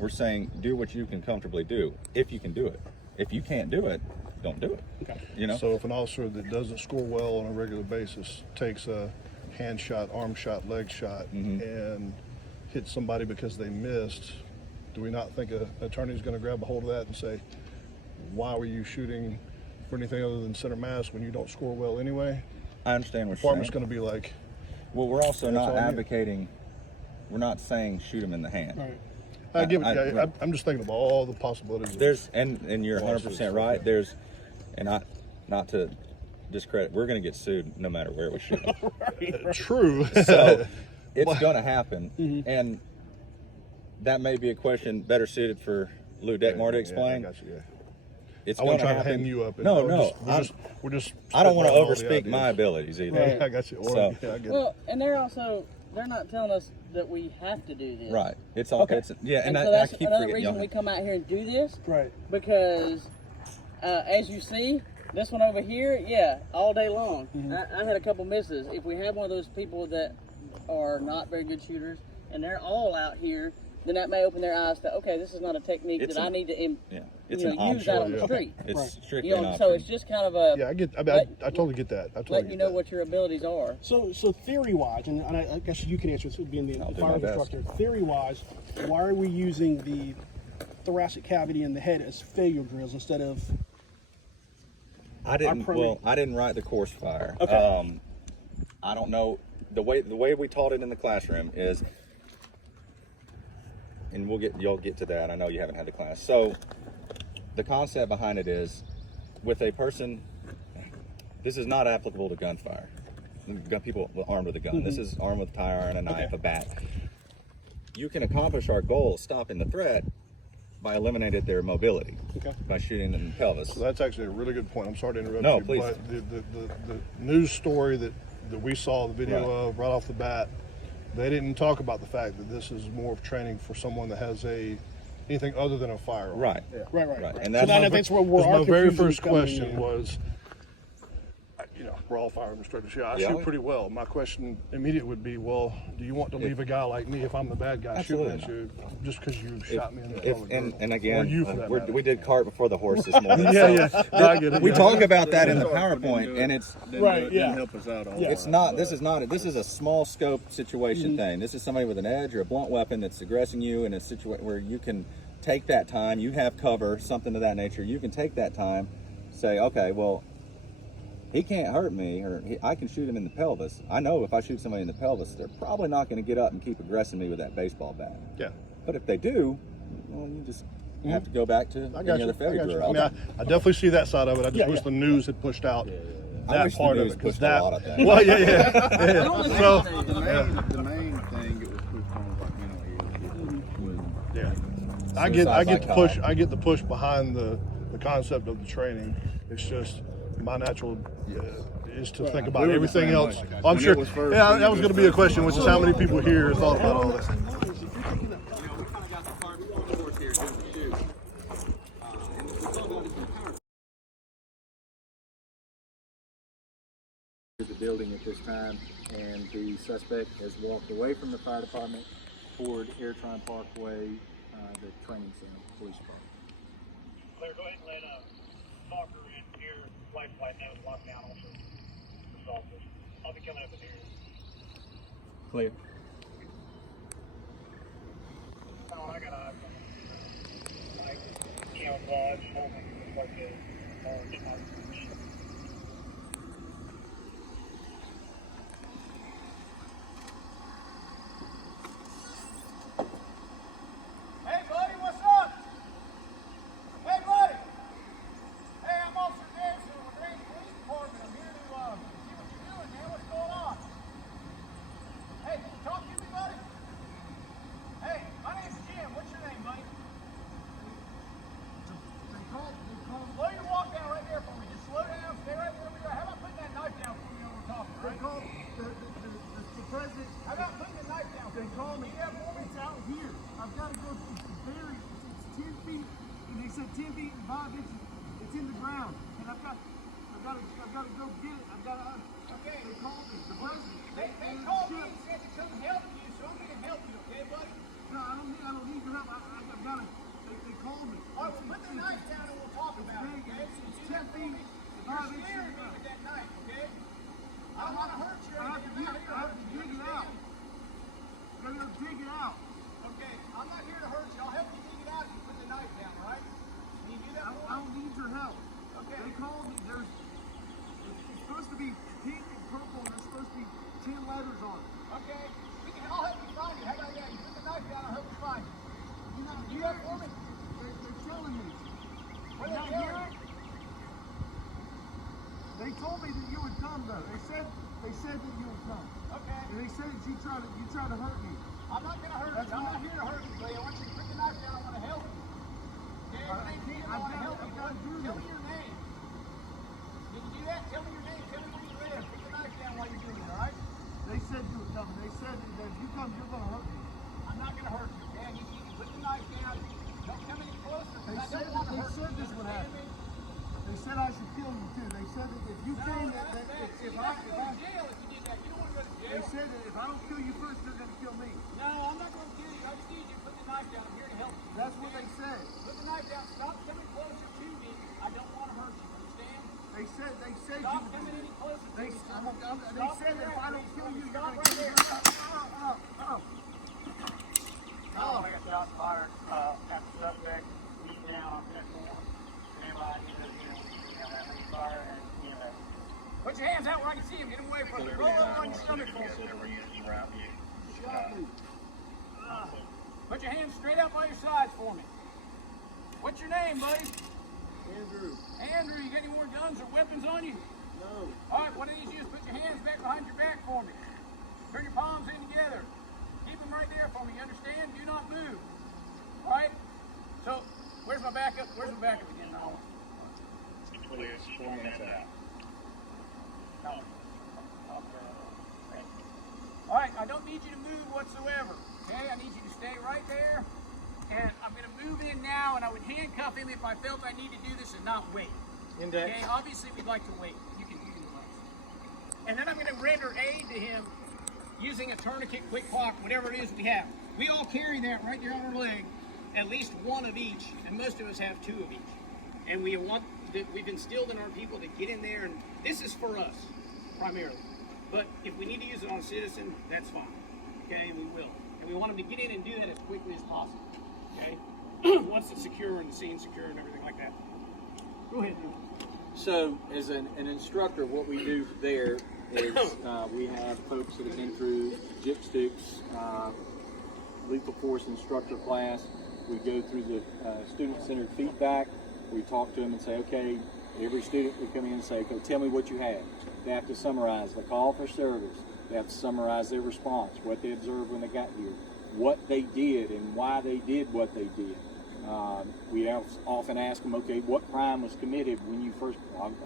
We're saying do what you can comfortably do if you can do it. If you can't do it, don't do it. Okay. You know. So if an officer that doesn't score well on a regular basis takes a hand shot, arm shot, leg shot, and hits somebody because they missed, do we not think an attorney is going to grab a hold of that and say, why were you shooting for anything other than center mass when you don't score well anyway? I understand what you're saying. The department's going to be like, well, we're also not advocating. We're not saying shoot them in the hand. Right. I give it. I'm just thinking of all the possibilities. There's and you're 100% right. There's, and not to discredit, we're going to get sued no matter where we shoot. True. So it's going to happen, and that may be a question better suited for Lou Detmar to explain. I got you. It's I going wasn't to trying happen. to hang you up. No. We're just. I don't want to overspeak my abilities either. Right. I got you. So, I get well, and they're not telling us that we have to do this. Right. It's all. Okay. And so that's I keep another forgetting. reason we come out here and do this. Right. Because, as you see, this one over here, all day long. I had a couple misses. If we have one of those people that are not very good shooters and they're all out here, then that may open their eyes to, okay, this is not a technique that I need to use out on the street. It's strictly so it's just kind of a. Yeah, I get. I totally get that. I totally let you know what your abilities are. So theory-wise, and I guess you can answer this, being the fire instructor. Theory-wise, why are we using the thoracic cavity in the head as failure drills instead of? I didn't write the course fire. Okay. I don't know the way we taught it in the classroom is, and you'll get to that. I know you haven't had the class. So the concept behind it is, with a person, this is not applicable to gunfire. People armed with a gun. This is armed with a tire iron, a knife, a bat. You can accomplish our goal of stopping the threat by eliminating their mobility, by shooting them in the pelvis. So that's actually a really good point. I'm sorry to interrupt you. Please. But the news story that we saw the video of right off the bat They didn't talk about the fact that this is more of training for someone that has anything other than a firearm. Right. Yeah. Right. And So that's where our my very confusion's first coming question in. was, we're all firearm instructors here. I Yeah. shoot pretty well. My question immediate would be, well, do you want to leave a guy like me, if I'm the bad guy shooting at you, just because you shot me in the pelvic girdle? And Or again, you for that matter. we did cart before the horse this morning. Yeah, so yeah. No, I get it. We Yeah. talk about that in the PowerPoint, and it's Right, yeah. Help us out. It's not. This is a small scope situation thing. This is somebody with an edge or a blunt weapon that's aggressing you in a situation where you can take that time. You have cover, something of that nature. You can take that time, say, okay, well, he can't hurt me, or I can shoot him in the pelvis. I know if I shoot somebody in the pelvis, they're probably not going to get up and keep aggressing me with that baseball bat. Yeah. But if they do, well, you just have to go back to I got any you. other failure I got you. drill. I mean, I definitely see that side of it. I just wish the news had pushed out I that wish the part news of it. 'Cause pushed that, a lot of that. well, yeah. So, The main thing it was pushed on was like mental illness. yeah. I get the push. I get the push behind the concept of the training. It's just my natural is to think about everything else. I'm sure. Yeah, that was going to be a question, which is how many people here thought about all this. The building at this time, and the suspect has walked away from the fire department toward Airtron Parkway, the training center, police department. Claire, go ahead and let Parker in here, life flight now, lockdown also resolve this. I'll be coming up in here. Clear. Oh, I got eyes on it. Like, camouflage, holding, looks like a large ostrich. Hey, buddy, what's up? Hey, buddy. Hey, I'm Officer Davis with the LaGrange Police Department. I'm here to see what you're doing, man. What's going on? Hey, can you talk to me, buddy? Hey, my name's Jim. What's your name, buddy? Slow your walk down right there for me. Just slow down. Stay right where we are. How about putting that knife down for me when we're talking, right? The president. How about putting the knife down? They call me. It's out here. I've got to go. It's 10 feet, and they said 10 feet and 5 inches. It's in the ground, and I've got to go get it. I've got to. Okay. They called me. The president. They called me and said to come help you, so I'm going to help you. Okay, buddy? No, I don't need your help. I've got to. They called me. All right, well, put the knife down and we'll talk about it. Okay? It's 10 feet. You're scaring me with that knife. Okay? I don't want to hurt you. I have to dig it out. I'm going to dig it out. Okay, I'm not here to hurt you. I'll help you dig it out if you put the knife down, all right? Can you do that for me? I don't need your help. Okay. They called me. It's supposed to be pink and purple, and there's supposed to be 10 letters on it. Okay. I'll help you find it. How about that? You put the knife down, I'll help you find it. You do that for me? They're telling me. What are they telling me? They told me that you would come, though. They said that you would come. Okay. And they said that you tried to hurt me. I'm not going to hurt you. I'm not here to hurt you, Clay. I want you to put the knife down. I want to help you. Okay? I want to help you. Tell me your name. Can you do that? Tell me your name. Tell me where you live. Put the knife down while you're doing it, all right? They said you were coming. They said that if you come, you're going to hurt me. I'm not going to hurt you, okay? You can put the knife down. Don't come any closer. I don't want to hurt you. This would happen. They said I should kill you too. They said that if you came, if I go to jail if you did that. You don't want to go to jail. They said that if I don't kill you first, they're going to kill me. No, I'm not going to kill you. I just need you to put the knife down. I'm here to help you. That's what they said. Put the knife down. Stop coming closer to me. I don't want to hurt you. Understand? They said stop coming any closer. They said that if I don't kill you, you're going to kill me. I got shots fired at the suspect. He's down on that floor. Put your hands out where I can see him. Get him away from me. Roll over on your stomach for me. Put your hands straight up by your sides for me. What's your name, buddy? Andrew. Andrew, you got any more guns or weapons on you? No. All right, what I need you to do is put your hands back behind your back for me. Turn your palms in together. Keep them right there for me. You understand? Do not move. All right? So, where's my backup? Where's my backup again? Now? 4 minutes out. All right, I don't need need you to move whatsoever. Okay, I need you to stay right there. And I'm going to move in now, and I would handcuff him if I felt I need to do this and not wait. Index. Okay, obviously we'd like to wait. You can relax. And then I'm going to render aid to him using a tourniquet, quick lock, whatever it is we have. We all carry that right there on our leg, at least one of each, and most of us have two of each. And we've instilled in our people to get in there, and this is for us, primarily. But if we need to use it on a citizen, that's fine. Okay, we will. And we want them to get in and do that as quickly as possible. Okay? Once it's secure and the scene's secure and everything like that. Go ahead, dude. So, as an instructor, what we do there is we have folks that have been through JIPSTUC's lethal force instructor class. We go through the student-centered feedback. We talk to them and say, okay, every student would come in and say, okay, tell me what you have. They have to summarize the call for service. They have to summarize their response, what they observed when they got here, what they did and why they did what they did. We often ask them, okay, what crime was committed when you first,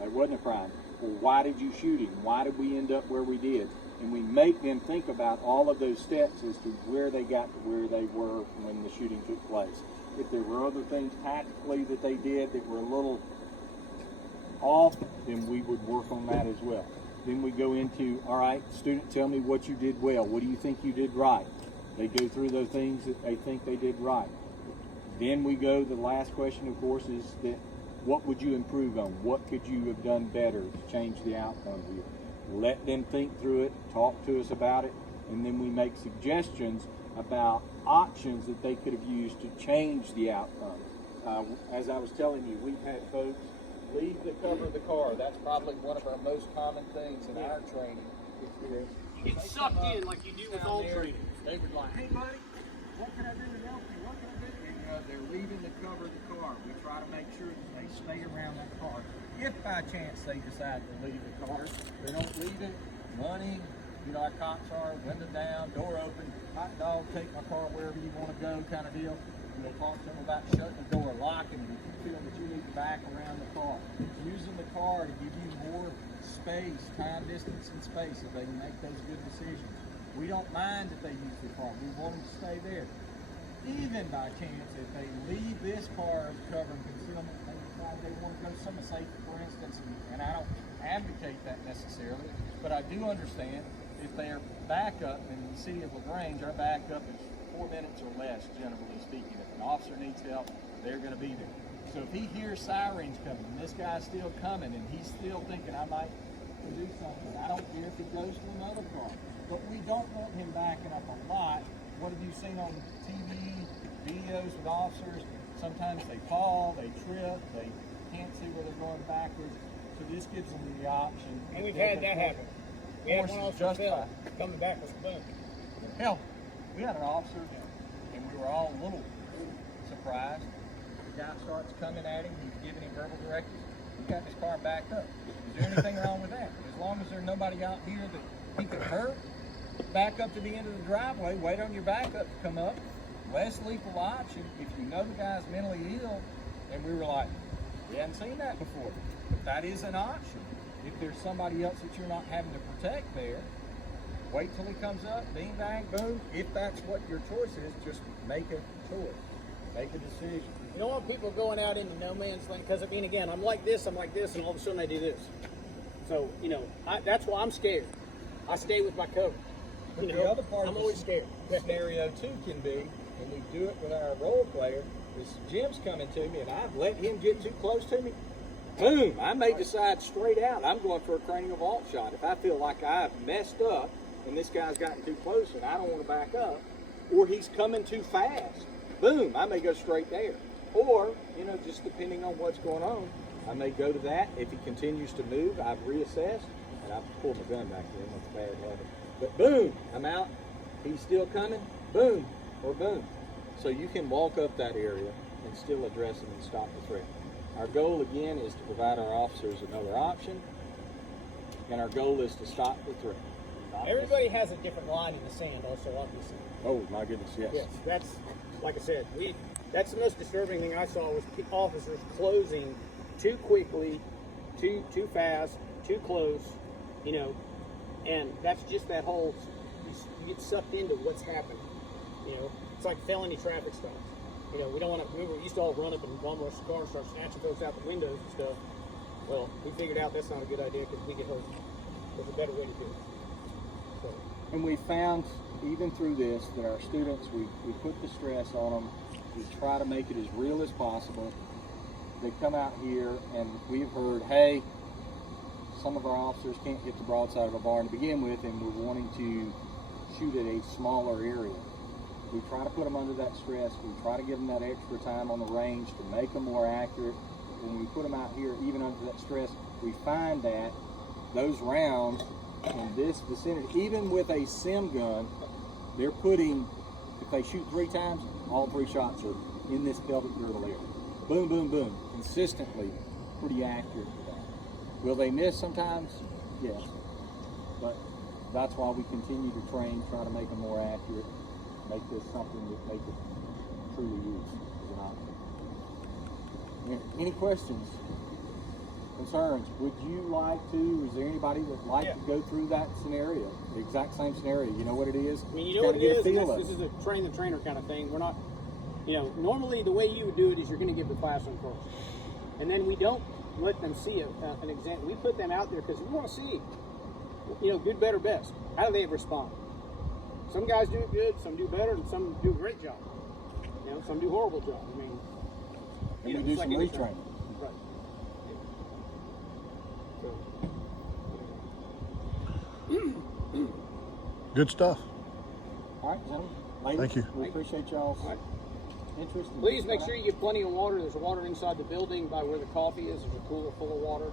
it wasn't a crime. Well, why did you shoot him? Why did we end up where we did? And we make them think about all of those steps as to where they got to where they were when the shooting took place. If there were other things tactically that they did that were a little off, then we would work on that as well. Then we go into, all right, student, tell me what you did well. What do you think you did right? They go through those things that they think they did right. Then we go, the last question, of course, is that what would you improve on? What could you have done better to change the outcome here? Let them think through it, talk to us about it, and then we make suggestions about options that they could have used to change the outcome. As I was telling you, we've had folks leave the cover of the car. That's probably one of our most common things in our training experience. Get sucked in like you do with all training. They were like, hey buddy, what can I do to help you? What can I do? And, they're leaving the cover of the car. We try to make sure that they stay around that car. If by chance they decide to leave the car, they don't leave it running. You know how cops are, window down, door open, hot dog, take my car wherever you want to go kind of deal. We'll talk to them about shutting the door, locking it if you feel that you need to back around the car. Using the car to give you more space, time, distance, and space so they can make those good decisions. We don't mind that they use the car. We want them to stay there. Even by chance, if they leave this car cover and concealment, they decide they want to go somewhere safe, for instance, and I don't advocate that necessarily, but I do understand if they're backup in the city of LaGrange, our backup is 4 minutes or less, generally speaking. If an officer needs help, they're going to be there. So if he hears sirens coming, and this guy's still coming, and he's still thinking, I might do something, I don't care if he goes to another car. But we don't want him backing up a lot. What have you seen on TV, videos with officers? Sometimes they fall, they trip, they can't see where they're going backwards. So this gives them the option. And we've had that happen. We had one officer fell, coming back with boom. Hell, we had an officer, and we were all a little surprised. The guy starts coming at him, he's giving him verbal directives. He got his car backed up. Is there anything wrong with that? As long as there's nobody out here that he could hurt, back up to the end of the driveway, wait on your backup to come up. Less lethal option if you know the guy's mentally ill. And we were like, we hadn't seen that before. But that is an option. If there's somebody else that you're not having to protect there, wait till he comes up, bing, bang, boom. If that's what your choice is, just make a choice. Make a decision. You don't want people going out into no man's land, because I mean, again, I'm like this, and all of a sudden I do this. So, you know, that's why I'm scared. I stay with my cover. But the other part of the scenario too can be, and we do it with our role player, is Jim's coming to me and I've let him get too close to me. Boom, I may decide straight out I'm going for a cranial vault shot. If I feel like I've messed up and this guy's gotten too close and I don't want to back up, or he's coming too fast, boom, I may go straight there. Or, you know, just depending on what's going on, I may go to that. If he continues to move, I've reassessed, and I've pulled my gun back in. That's a bad habit. But boom, I'm out. He's still coming. Boom, or boom. So you can walk up that area and still address him and stop the threat. Our goal, again, is to provide our officers another option, and our goal is to stop the threat. Everybody has a different line in the sand, also, obviously. Oh, my goodness, yes. Yes, that's, like I said, that's the most disturbing thing I saw was officers closing too quickly, too fast, too close, you know, and that's just that whole you get sucked into what's happening. You know, it's like felony traffic stops. You know, we don't want to. We used to all run up and bomb rush the car and start snatching folks out the windows and stuff. Well, we figured out that's not a good idea because we get hurt. There's a better way to do it. So. And we found, even through this, that our students, we put the stress on them. We try to make it as real as possible. They come out here and we've heard, hey, some of our officers can't get the broadside of a barn to begin with, and we're wanting to shoot at a smaller area. We try to put them under that stress. We try to give them that extra time on the range to make them more accurate. When we put them out here, even under that stress, we find that those rounds in this vicinity, even with a sim gun, they're putting, if they shoot 3 times, all 3 shots are in this pelvic girdle area. Boom, boom, boom. Consistently, pretty accurate for that. Will they miss sometimes? Yes. But that's why we continue to train, try to make them more accurate, make this something that they could truly use as an option. Any questions, concerns? Would you like to, is there anybody that would like to go through that scenario, the exact same scenario? You know what it is? I mean, you know what it is, and this is a train the trainer kind of thing. We're not, you know, normally the way you would do it is you're going to give the classroom first. And then we don't let them see an example. We put them out there because we want to see, you know, good, better, best. How do they respond? Some guys do it good, some do better, and some do a great job. You know, some do a horrible job. I mean, and we do some retraining. Right. Good stuff. All right, gentlemen. Ladies, Thank you. We appreciate y'all's interest. Please make sure you get plenty of water. There's water inside the building by where the coffee is. There's a cooler full of water.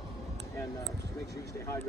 And just make sure you stay hydrated.